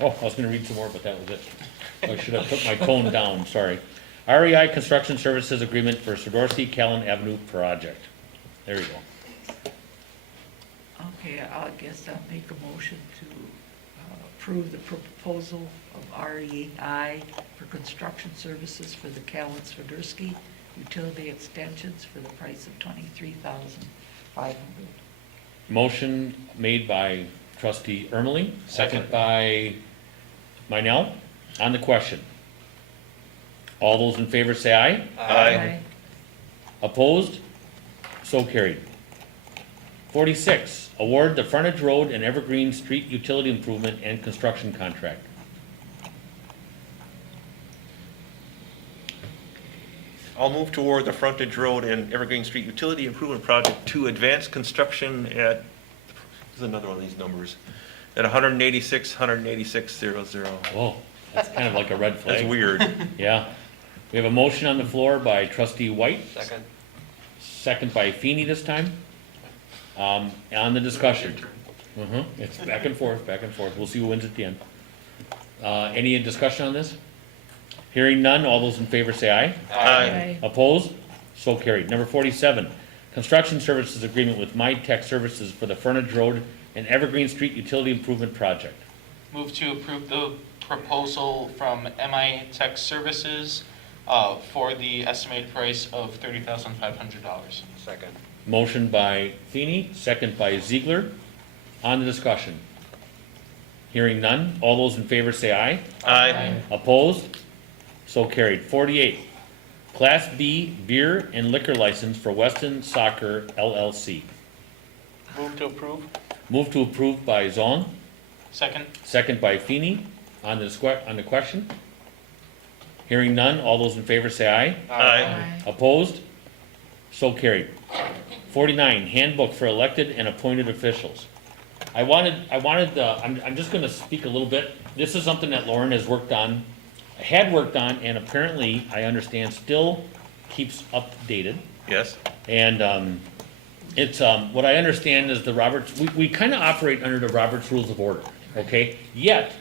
Oh, I was gonna read some more, but that was it. I should have put my tone down, sorry. REI Construction Services Agreement for Sidorsky Callan Avenue Project. There you go. Okay, I guess I'll make a motion to approve the proposal of REI for construction services for the Callan-Swiderski utility extensions for the price of $23,500. Motion made by trustee Ermeling, second by Minell. On the question. All those in favor say aye. Aye. Opposed? So carried. 46, award the frontage road and Evergreen Street utility improvement and construction contract. I'll move toward the frontage road and Evergreen Street Utility Improvement Project to advance construction at, there's another one of these numbers, at 186,000. Whoa, that's kind of like a red flag. That's weird. Yeah. We have a motion on the floor by trustee White, Second. second by Feeney this time. On the discussion. It's back and forth, back and forth. We'll see who wins at the end. Any discussion on this? Hearing none, all those in favor say aye. Aye. Opposed? So carried. Number 47, construction services agreement with MyTech Services for the Frontage Road and Evergreen Street Utility Improvement Project. Move to approve the proposal from MI Tech Services for the estimated price of $30,500. Second. Motion by Feeney, second by Ziegler. On the discussion. Hearing none, all those in favor say aye. Aye. Opposed? So carried. 48, Class B beer and liquor license for Weston Soccer LLC. Move to approve. Move to approve by Zong, Second. second by Feeney. On the question. Hearing none, all those in favor say aye. Aye. Opposed? So carried. 49, handbook for elected and appointed officials. I'm just gonna speak a little bit. This is something that Lauren has worked on, and apparently, I understand, still keeps updated. Yes. And, it's, what I understand is we kind of operate under the Roberts Rules of Order, okay? Yet,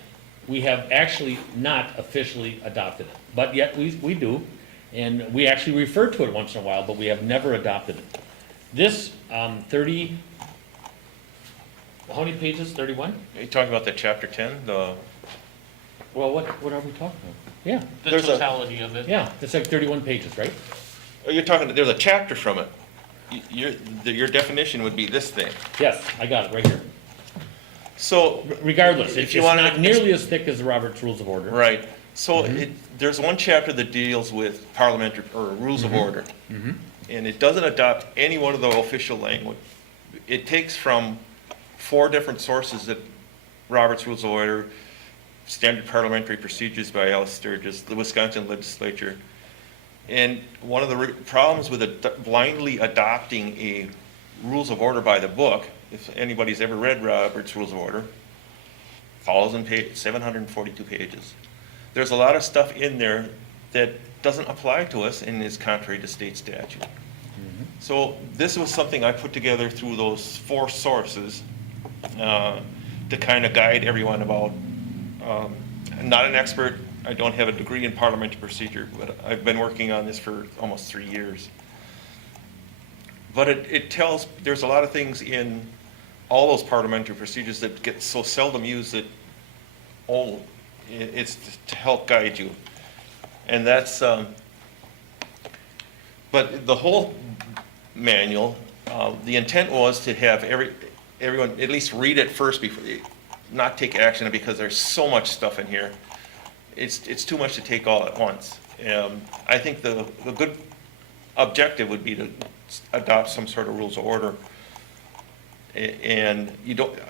we have actually not officially adopted it, but yet we do. And we actually refer to it once in a while, but we have never adopted it. This, 30, how many pages, 31? Are you talking about the chapter 10, the? Well, what are we talking about? Yeah, The There's a- totality of it. yeah, it's like 31 pages, right? Oh, you're talking, there's a chapter from it. Your definition would be this thing. Yes, I got it right here. So. Regardless, If it's you wanna- not nearly as thick as the Roberts Rules of Order. Right, so Mhm. there's one chapter that deals with parliamentary, or rules of order. Mhm. And it doesn't adopt any one of the official language. It takes from 4 different sources that Robert's Rules of Order, Standard Parliamentary Procedures by Alice Sturgis, the Wisconsin Legislature. And one of the problems with blindly adopting a Rules of Order by the book, if anybody's ever read Robert's Rules of Order, 742 pages. There's a lot of stuff in there that doesn't apply to us and is contrary to state statute. So this was something I put together through those 4 sources to kind of guide everyone about. I'm not an expert. I don't have a degree in parliamentary procedure, but I've been working on this for almost 3 years. But it tells, there's a lot of things in all those parliamentary procedures that get so seldom used that, it's to help guide you. And that's, but the whole manual, the intent was to have everyone at least read it first before, not take action, because there's so much stuff in here. It's too much to take all at once. I think the good objective would be to adopt some sort of rules of order. And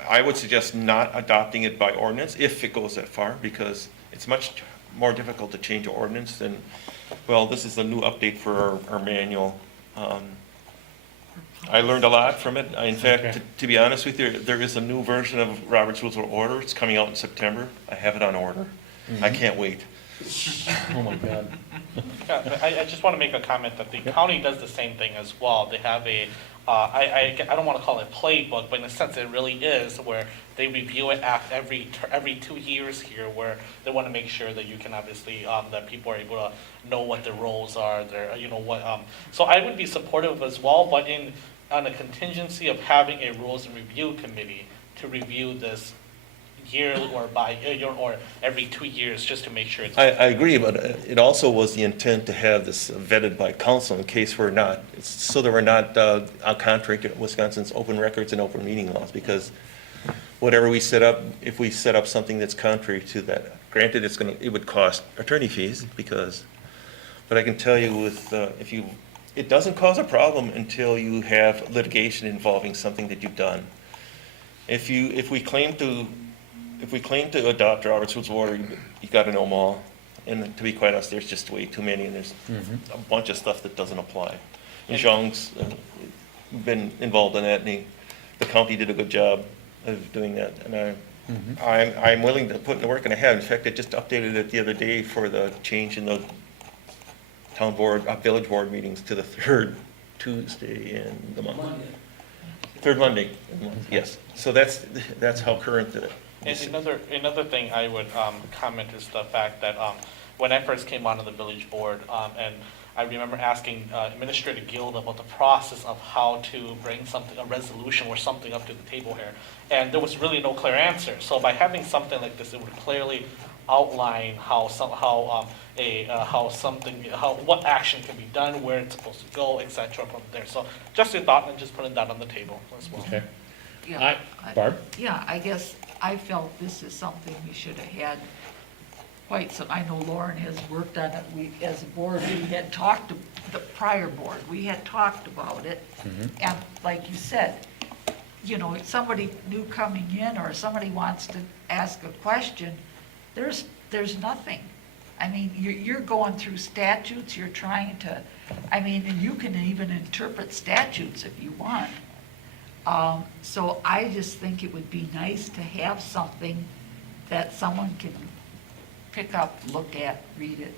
I would suggest not adopting it by ordinance if it goes that far, because it's much more difficult to change an ordinance than, well, this is a new update for our manual. I learned a lot from it. In fact, to be honest with you, there is a new version of Robert's Rules of Order. It's coming out in September. I have it on order. I can't wait. Oh, my God. Yeah, I just want to make a comment that the county does the same thing as well. They have I don't want to call it playbook, but in a sense it really is, where they review it every 2 years here, where they want to make sure that you can obviously, that people are able to know what their roles are, so I would be supportive as well, but on a contingency of having a rules and review committee to review this yearly or or every 2 years, just to make sure it's. I agree, but it also was the intent to have this vetted by council in case we're not, so that we're not on contrary to Wisconsin's open records and open meeting laws, because whatever we set up, if we set up something that's contrary to that, granted, it would cost attorney fees, but I can tell you it doesn't cause a problem until you have litigation involving something that you've done. If we claim to adopt Robert's Rules of Order, you got to know them all. And to be quite honest, there's just way too many, and there's a bunch of stuff that doesn't apply. And Zhang's been involved in that, and the county did a good job of doing that. And I'm willing to put in the work, and I have. In fact, I just updated it the other day for the change in the town board, village board meetings to the third Tuesday in the month. Third Monday in the month, yes. So that's how current the. And another thing I would comment is the fact that when I first came onto the village board, and I remember asking Administrator Guild about the process of how to bring a resolution or something up to the table here, and there was really no clear answer. So by having something like this, it would clearly outline what action can be done, where it's supposed to go, etc. from there. So just a thought, and just putting that on the table as well. Okay. Yeah, Barb? Yeah, I guess I felt this is something we should have had quite some, I know Lauren has worked on it. We, as a board, we had talked to the prior board, we had talked about it. And like you said, if somebody new coming in or somebody wants to ask a question, there's nothing. I mean, you're going through statutes, you're trying to, and you can even interpret statutes if you want. So I just think it would be nice to have something that someone can pick up, look at, read it,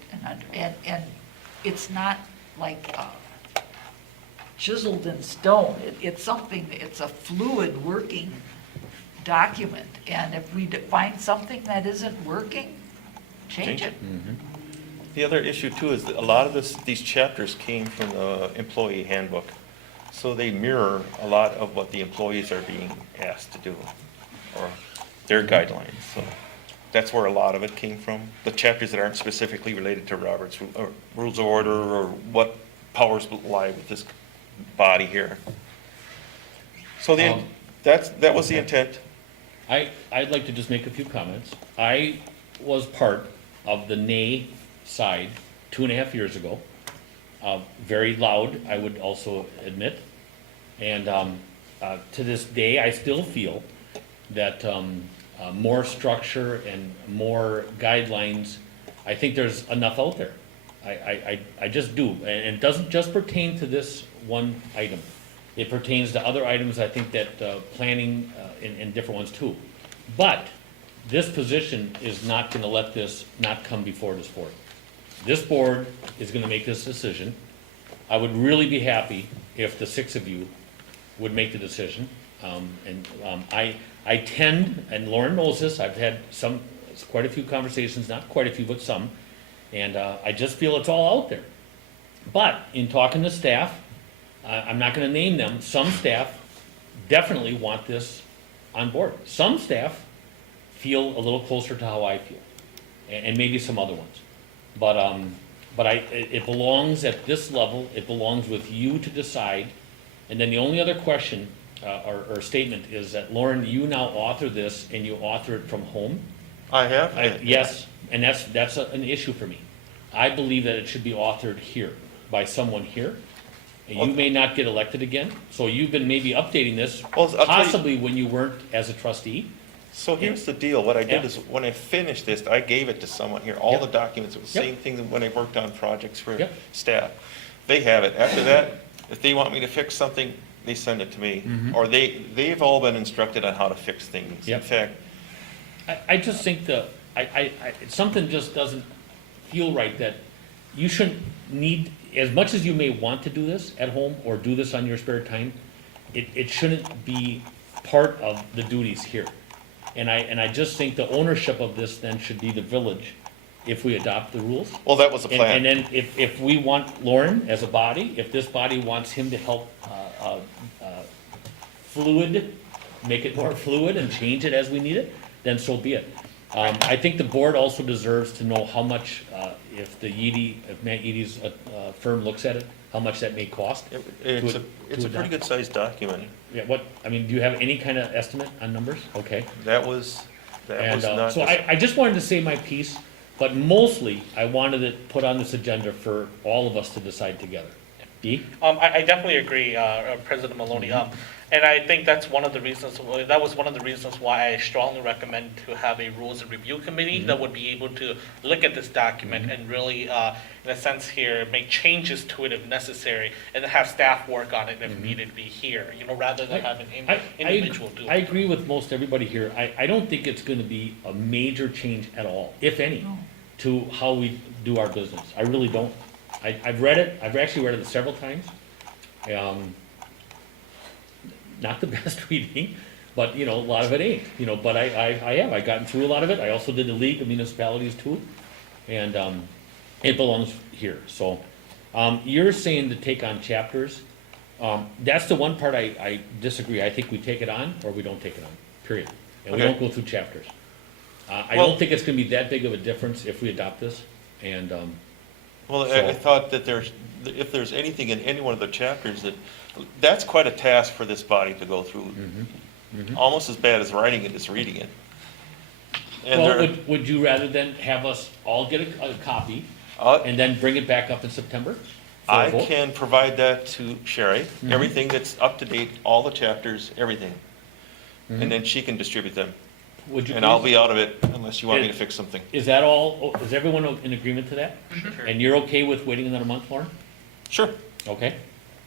and it's not like chiseled in stone. It's something, it's a fluid working document, and if we find something that isn't working, change it. The other issue too is that a lot of these chapters came from the employee handbook. So they mirror a lot of what the employees are being asked to do, or their guidelines. So that's where a lot of it came from. The chapters that aren't specifically related to Robert's Rules of Order or what powers lie with this body here. So that was the intent. I'd like to just make a few comments. I was part of the nay side 2.5 years ago. Very loud, I would also admit. And to this day, I still feel that more structure and more guidelines, I think there's enough out there. I just do. And it doesn't just pertain to this one item. It pertains to other items, I think, that planning and different ones too. But this position is not going to let this not come before this board. This board is going to make this decision. I would really be happy if the 6 of you would make the decision. I tend, and Lauren knows this, I've had quite a few conversations, not quite a few, but some, and I just feel it's all out there. But in talking to staff, I'm not going to name them, some staff definitely want this on board. Some staff feel a little closer to how I feel, and maybe some other ones. But it belongs at this level, it belongs with you to decide. And then the only other question or statement is that, Lauren, you now author this and you author it from home? I have. Yes, and that's an issue for me. I believe that it should be authored here, by someone here. And you may not get elected again, so you've been maybe updating this, possibly when you weren't as a trustee. So here's the deal, what I did is, when I finished this, I gave it to someone here, all the documents, it was the same thing that when I worked on projects for staff. They have it. After that, if they want me to fix something, they send it to me. Or they've all been instructed on how to fix things. In fact, I just think something just doesn't feel right that you shouldn't need, as much as you may want to do this at home or do this on your spare time, it shouldn't be part of the duties here. And I just think the ownership of this then should be the village if we adopt the rules. Well, that was the plan. And then if we want Lauren as a body, if this body wants him to help fluid, make it more fluid and change it as we need it, then so be it. I think the board also deserves to know how much, if Matt Eady's firm looks at it, how much that may cost. It's a pretty adopt. good sized document. Yeah, do you have any kind of estimate on numbers? Okay. That was not. So I just wanted to say my piece, but mostly I wanted it put on this agenda for all of us to decide together. Dee? I definitely agree, President Maloney. And I think that's one of the reasons, that was one of the reasons why I strongly recommend to have a rules and review committee that would be able to look at this document and really, in a sense here, make changes to it if necessary, and then have staff work on it if needed to be here, rather than have an individual do it. I agree with most everybody here. I don't think it's gonna be a major change at all, if any, to how we do our business. I really don't. I've read it, I've actually read it several times. Not the best reading, but, a lot of it ain't, but I have, I've gotten through a lot of it. I also did the League of Municipalities too, and, it belongs here, so. You're saying to take on chapters, that's the one part I disagree. I think we take it on or we don't take it on, period. And we Okay. don't go through chapters. I Well- don't think it's gonna be that big of a difference if we adopt this, and, Well, So- I thought that if there's anything in any one of the chapters that's quite a task for this body to go through. Almost as bad as writing it is reading it. And well, there- would you rather than have us all get a copy and then bring it back up in September? for a I vote? can provide that to Sherry, everything that's up to date, all the chapters, everything. And then she can distribute them. Would you And I'll please? be out of it unless you want me to fix something. Is that all, is everyone in agreement to that? Sure. And you're okay with waiting another month, Lauren? Sure. Okay.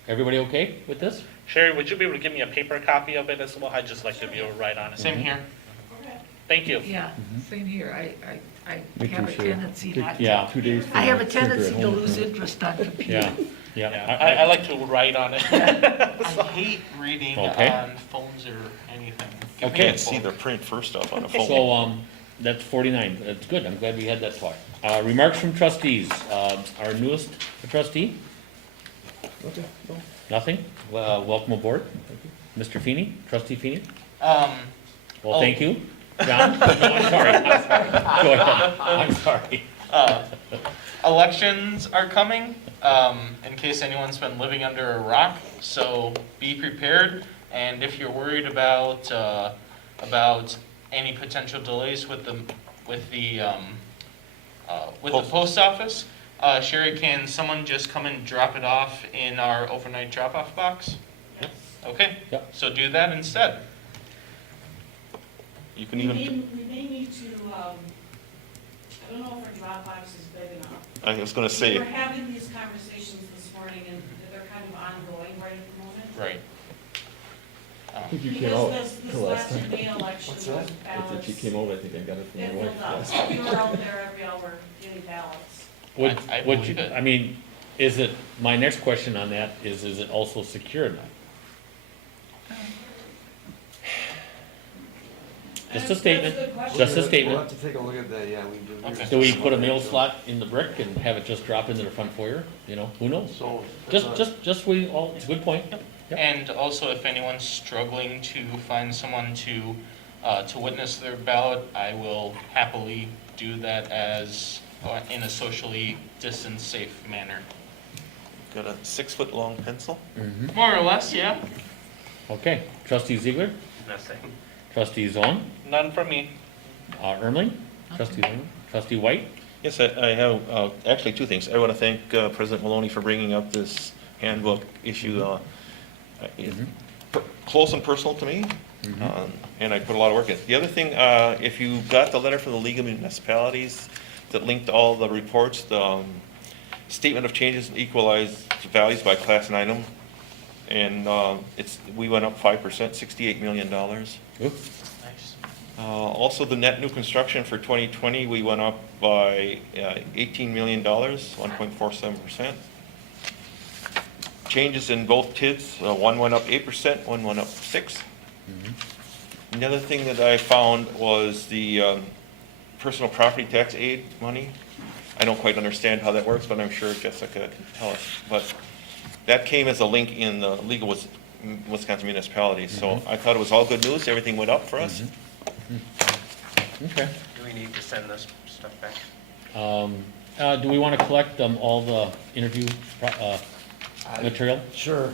Everybody okay with this? Sherry, would you be able to give me a paper copy of it as well? I'd just like to be able to write on it. Same here. Thank you. Yeah, same here. I Me have too, a Sherry. tendency Take not Yeah. to. 2 days. I have a for printer at tendency to home. lose interest on computer. Yeah, Yeah, yeah. I like to write on it. I hate reading Okay. on phones or anything. Give me Okay. a Can't see phone. the print first off on a phone. So, that's 49. That's good. I'm glad we had that far. Remarks from trustees. Our newest trustee? Okay, no. Nothing? Welcome aboard. Mr. Feeney, trustee Feeney? Um, Well, Oh. thank you. John? No, I'm sorry. Go ahead. I'm sorry. Elections are coming, in case anyone's been living under a rock, so be prepared. And if you're worried about any potential delays with the post office, Sherry, can someone just come and drop it off in our overnight drop-off box? Yep. Okay. Yep. So do that instead. You can We even, may need to, I don't know if our Dropbox is big enough. I was gonna say, We're having these conversations this morning, and they're kind of ongoing right at the moment. Right. I think you came Because out this the last last time. May election was I said ballots. she came out, I think I got it from It my wife. filled up. last time. We were out there every hour getting ballots. I Would believe you, it. I mean, is it, my next question on that is it also secure enough? Just a That's a statement, good question. just a We'll statement. have to take a look at that, yeah, we do. Okay. Do we put a mail slot in the brick and have it just drop into the front foyer? Who knows? So. Just we all, it's a good point. Yep. And also, if anyone's struggling to find someone to witness their ballot, I will happily do that in a socially distanced, safe manner. got a 6-foot-long pencil? More or less, yeah. Okay, trustee Ziegler, Nothing. trustee Zone, None from me. Ermling, trustee Ermling, trustee White. Yes, I have, actually 2 things. I want to thank President Maloney for bringing up this handbook issue. Close and personal to me, and I put a lot of work in. The other thing, if you got the letter from the League of Municipalities that linked all the reports, the statement of changes in equalized values by class and item, and we went up 5%, $68 million. Ooh, Nice. Also, the net new construction for 2020, we went up by $18 million, 1.47%. Changes in both TIDs, one went up 8%, one went up 6%. Another thing that I found was the personal property tax aid money. I don't quite understand how that works, but I'm sure Jessica can tell us. But that came as a link in the League of Wisconsin Municipalities. So I thought it was all good news, everything went up for us. Okay. Do we need to send this stuff back? Do we want to collect all the interview material? Sure.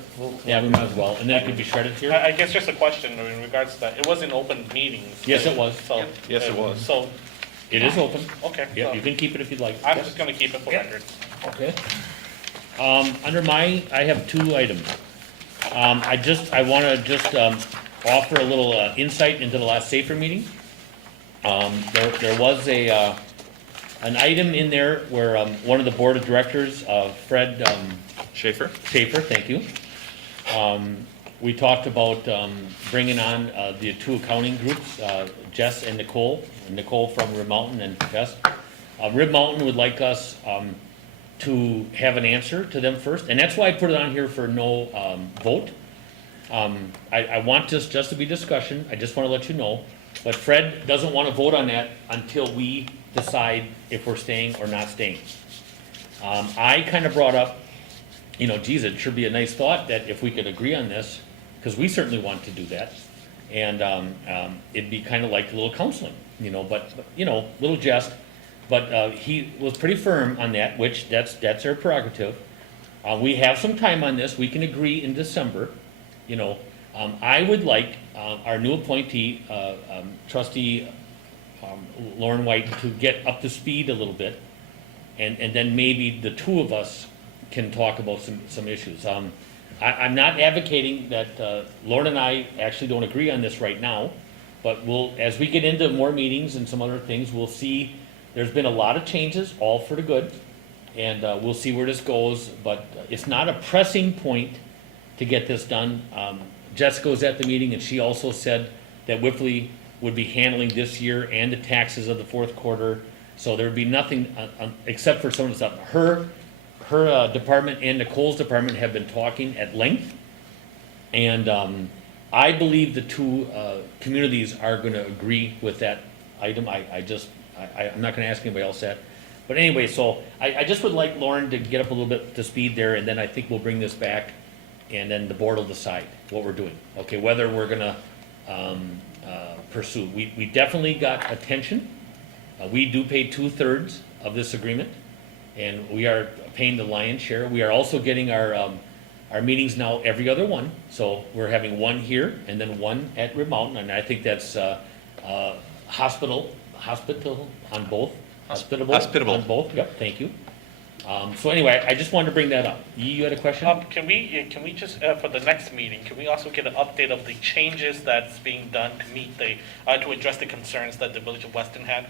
Yeah, we might as well, and then it could be shredded here? I guess just a question in regards to that. It was in open meetings. Yes, it was. So. Yes, it was. So, It is open. okay. Yeah, so you can keep it if you'd like. I'm just gonna keep it for record. Okay. Under I have 2 items. I want to just offer a little insight into the last SAFER meeting. There was an item in there where one of the board of directors, Fred Schaefer? Thank you. We talked about bringing on the 2 accounting groups, Jess and Nicole from Rib Mountain and Jess. Rib Mountain would like us to have an answer to them first, and that's why I put it on here for no vote. I want this just to be discussion, I just want to let you know, but Fred doesn't want to vote on that until we decide if we're staying or not staying. I kind of brought up, geez, it should be a nice thought that if we could agree on this, because we certainly want to do that, and it'd be kind of like a little counseling, but little jest. But he was pretty firm on that, which that's our prerogative. We have some time on this. We can agree in December. I would like our new appointee, trustee Lauren White, to get up to speed a little bit, and then maybe the 2 of us can talk about some issues. I'm not advocating that Lauren and I actually don't agree on this right now, but as we get into more meetings and some other things, we'll see. There's been a lot of changes, all for the good, and we'll see where this goes, but it's not a pressing point to get this done. Jessica was at the meeting, and she also said that Whiffley would be handling this year and the taxes of the 4th quarter, so there would be nothing except for some of the stuff. Her department and Nicole's department have been talking at length, and I believe the 2 communities are going to agree with that item. I'm not going to ask anybody else that. But anyway, so I just would like Lauren to get up a little bit to speed there, and then I think we'll bring this back, and then the board will decide what we're doing. Okay, whether we're going to pursue. We definitely got attention. We do pay 2/3 of this agreement, and we are paying the lion's share. We are also getting our meetings now every other one. So we're having one here and then one at Rib Mountain, and I think that's hospital on both. Hospitable on both. Yep, thank you. So anyway, I just wanted to bring that up. You had a question? Can we just, for the next meeting, can we also get an update of the changes that's being done to meet to address the concerns that the Village of Weston had?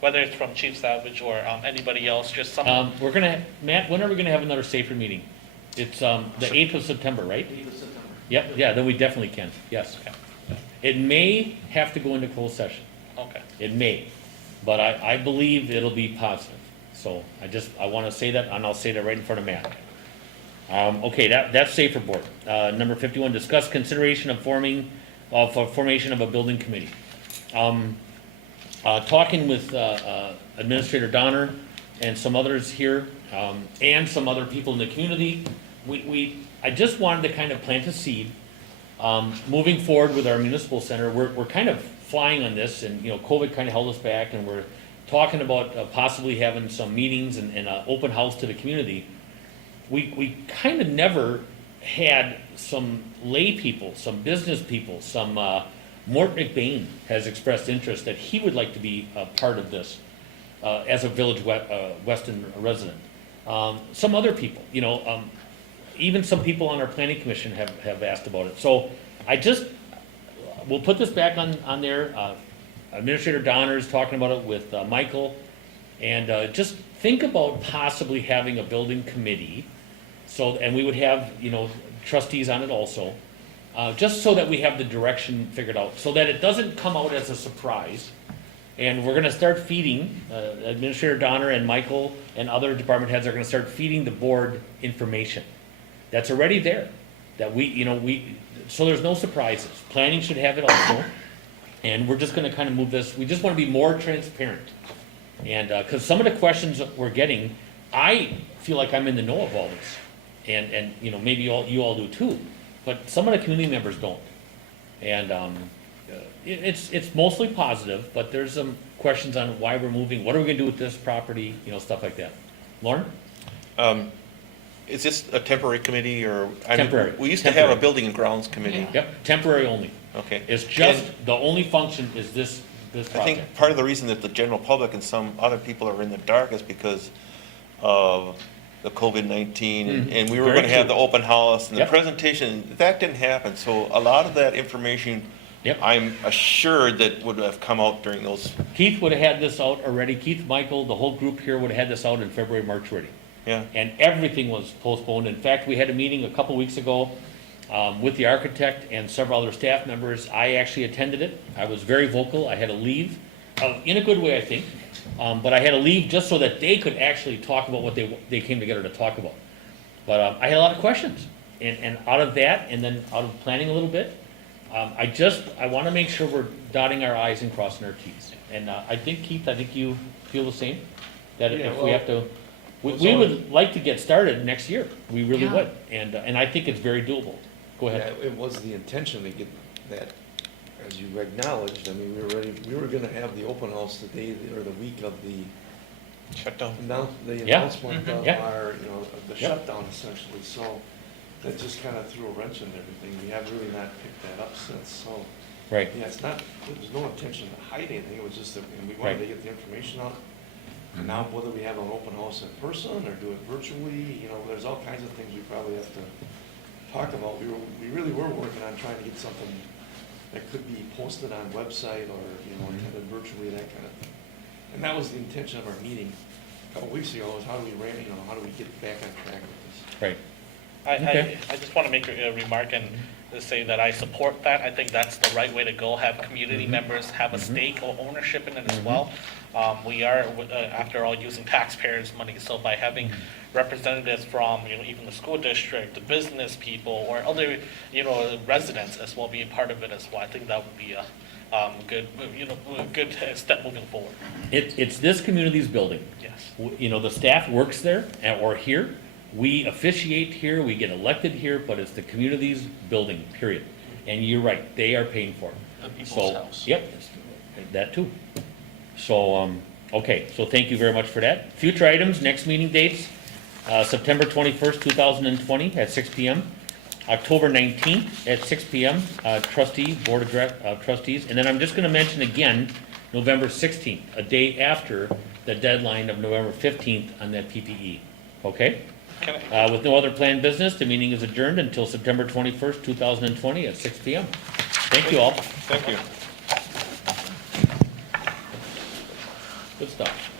Whether it's from Chief Savage or anybody else, just some. Matt, when are we gonna have another SAFER meeting? It's the 8th of September, right? 8th of September. Yep, yeah, then we definitely can, yes. Okay. It may have to go into closed session. Okay. It may, but I believe it'll be positive. So I want to say that, and I'll say that right in front of Matt. Okay, that's SAFER Board. Number 51, discuss consideration of formation of a building committee. Talking with Administrator Donner and some others here, and some other people in the community, I just wanted to kind of plant a seed. Moving forward with our municipal center, we're kind of flying on this, and COVID kind of held us back, and we're talking about possibly having some meetings and an open house to the community. We kind of never had some lay people, some business people, some Mort McBain has expressed interest that he would like to be a part of this as a Village Weston resident. Some other people, even some people on our planning commission have asked about it. So we'll put this back on there. Administrator Donner is talking about it with Michael, and just think about possibly having a building committee. And we would have, trustees on it also. just so that we have the direction figured out, so that it doesn't come out as a surprise. And we're gonna start feeding, Administrator Donner and Michael and other department heads are gonna start feeding the board information that's already there, that so there's no surprises. Planning should have it also, and we're just gonna kind of move this, we just wanna be more transparent. And, cause some of the questions that we're getting, I feel like I'm in the know of all this, and maybe you all do too, but some of the community members don't. And, it's mostly positive, but there's some questions on why we're moving, what are we gonna do with this property, stuff like that. Lauren? Is this a temporary committee or? I mean, Temporary. We used to have Temporary. a building and grounds committee. Yep, temporary only. Okay. It's just, the only function is this I project. think part of the reason that the general public and some other people are in the dark is because of the COVID-19, and we were Very gonna have true. the open house and the Yep. presentation, that didn't happen, so a lot of that information, Yep. I'm assured that would have come out during those, Keith would have had this out already, Keith, Michael, the whole group here would have had this out in February, March already. yeah. And everything was postponed. In fact, we had a meeting a couple weeks ago with the architect and several other staff members. I actually attended it. I was very vocal. I had to leave, in a good way, I think. But I had to leave just so that they could actually talk about what they came together to talk about. But I had a lot of questions. And out of that, and then out of planning a little bit, I want to make sure we're dotting our i's and crossing our t's. And I think, Keith, you feel the same? That Yeah, if we well, have to, we so- would like to get started next year. We really Yeah. would. And I think it's very doable. Go ahead. Yeah, it was the intention to get that, as you acknowledged, I mean, we were gonna have the open house the day, or the week of the Shutdown. Yeah. announcement of Yeah. our, of the Yep. shutdown essentially, so that just kind of threw a wrench in everything. We have really not picked that up since, so. Right. Yeah, there was no intention to hide anything, it was just that we wanted to get the information out. And now whether we have an open house in person or do it virtually, there's all kinds of things we probably have to talk about. We really were working on trying to get something that could be posted on website or, attended virtually, that kind of thing. And that was the intention of our meeting a couple weeks ago, is how do we get back on track with this? Right. I just want to make a remark and say that I support that. I think that's the right way to go, have community members have a stake or ownership in it as well. We are, after all, using taxpayers' money, so by having representatives from, even the school district, the business people, or other, residents as well be a part of it as well, I think that would be a good step moving forward. It's this community's building. Yes. The staff works there or here. We officiate here, we get elected here, but it's the community's building, period. And you're right, they are paying for it. The people's So, house. Yep, that too. So, okay, so thank you very much for that. Future items, next meeting dates, September 21st, 2020 at 6 PM. October 19th at 6 PM, Board of Trustees. And then I'm just gonna mention again, November 16th, a day after the deadline of November 15th on that PPE. Okay? With no other planned business, the meeting is adjourned until September 21st, 2020 at 6 PM. Thank you all. Thank you. Good stuff.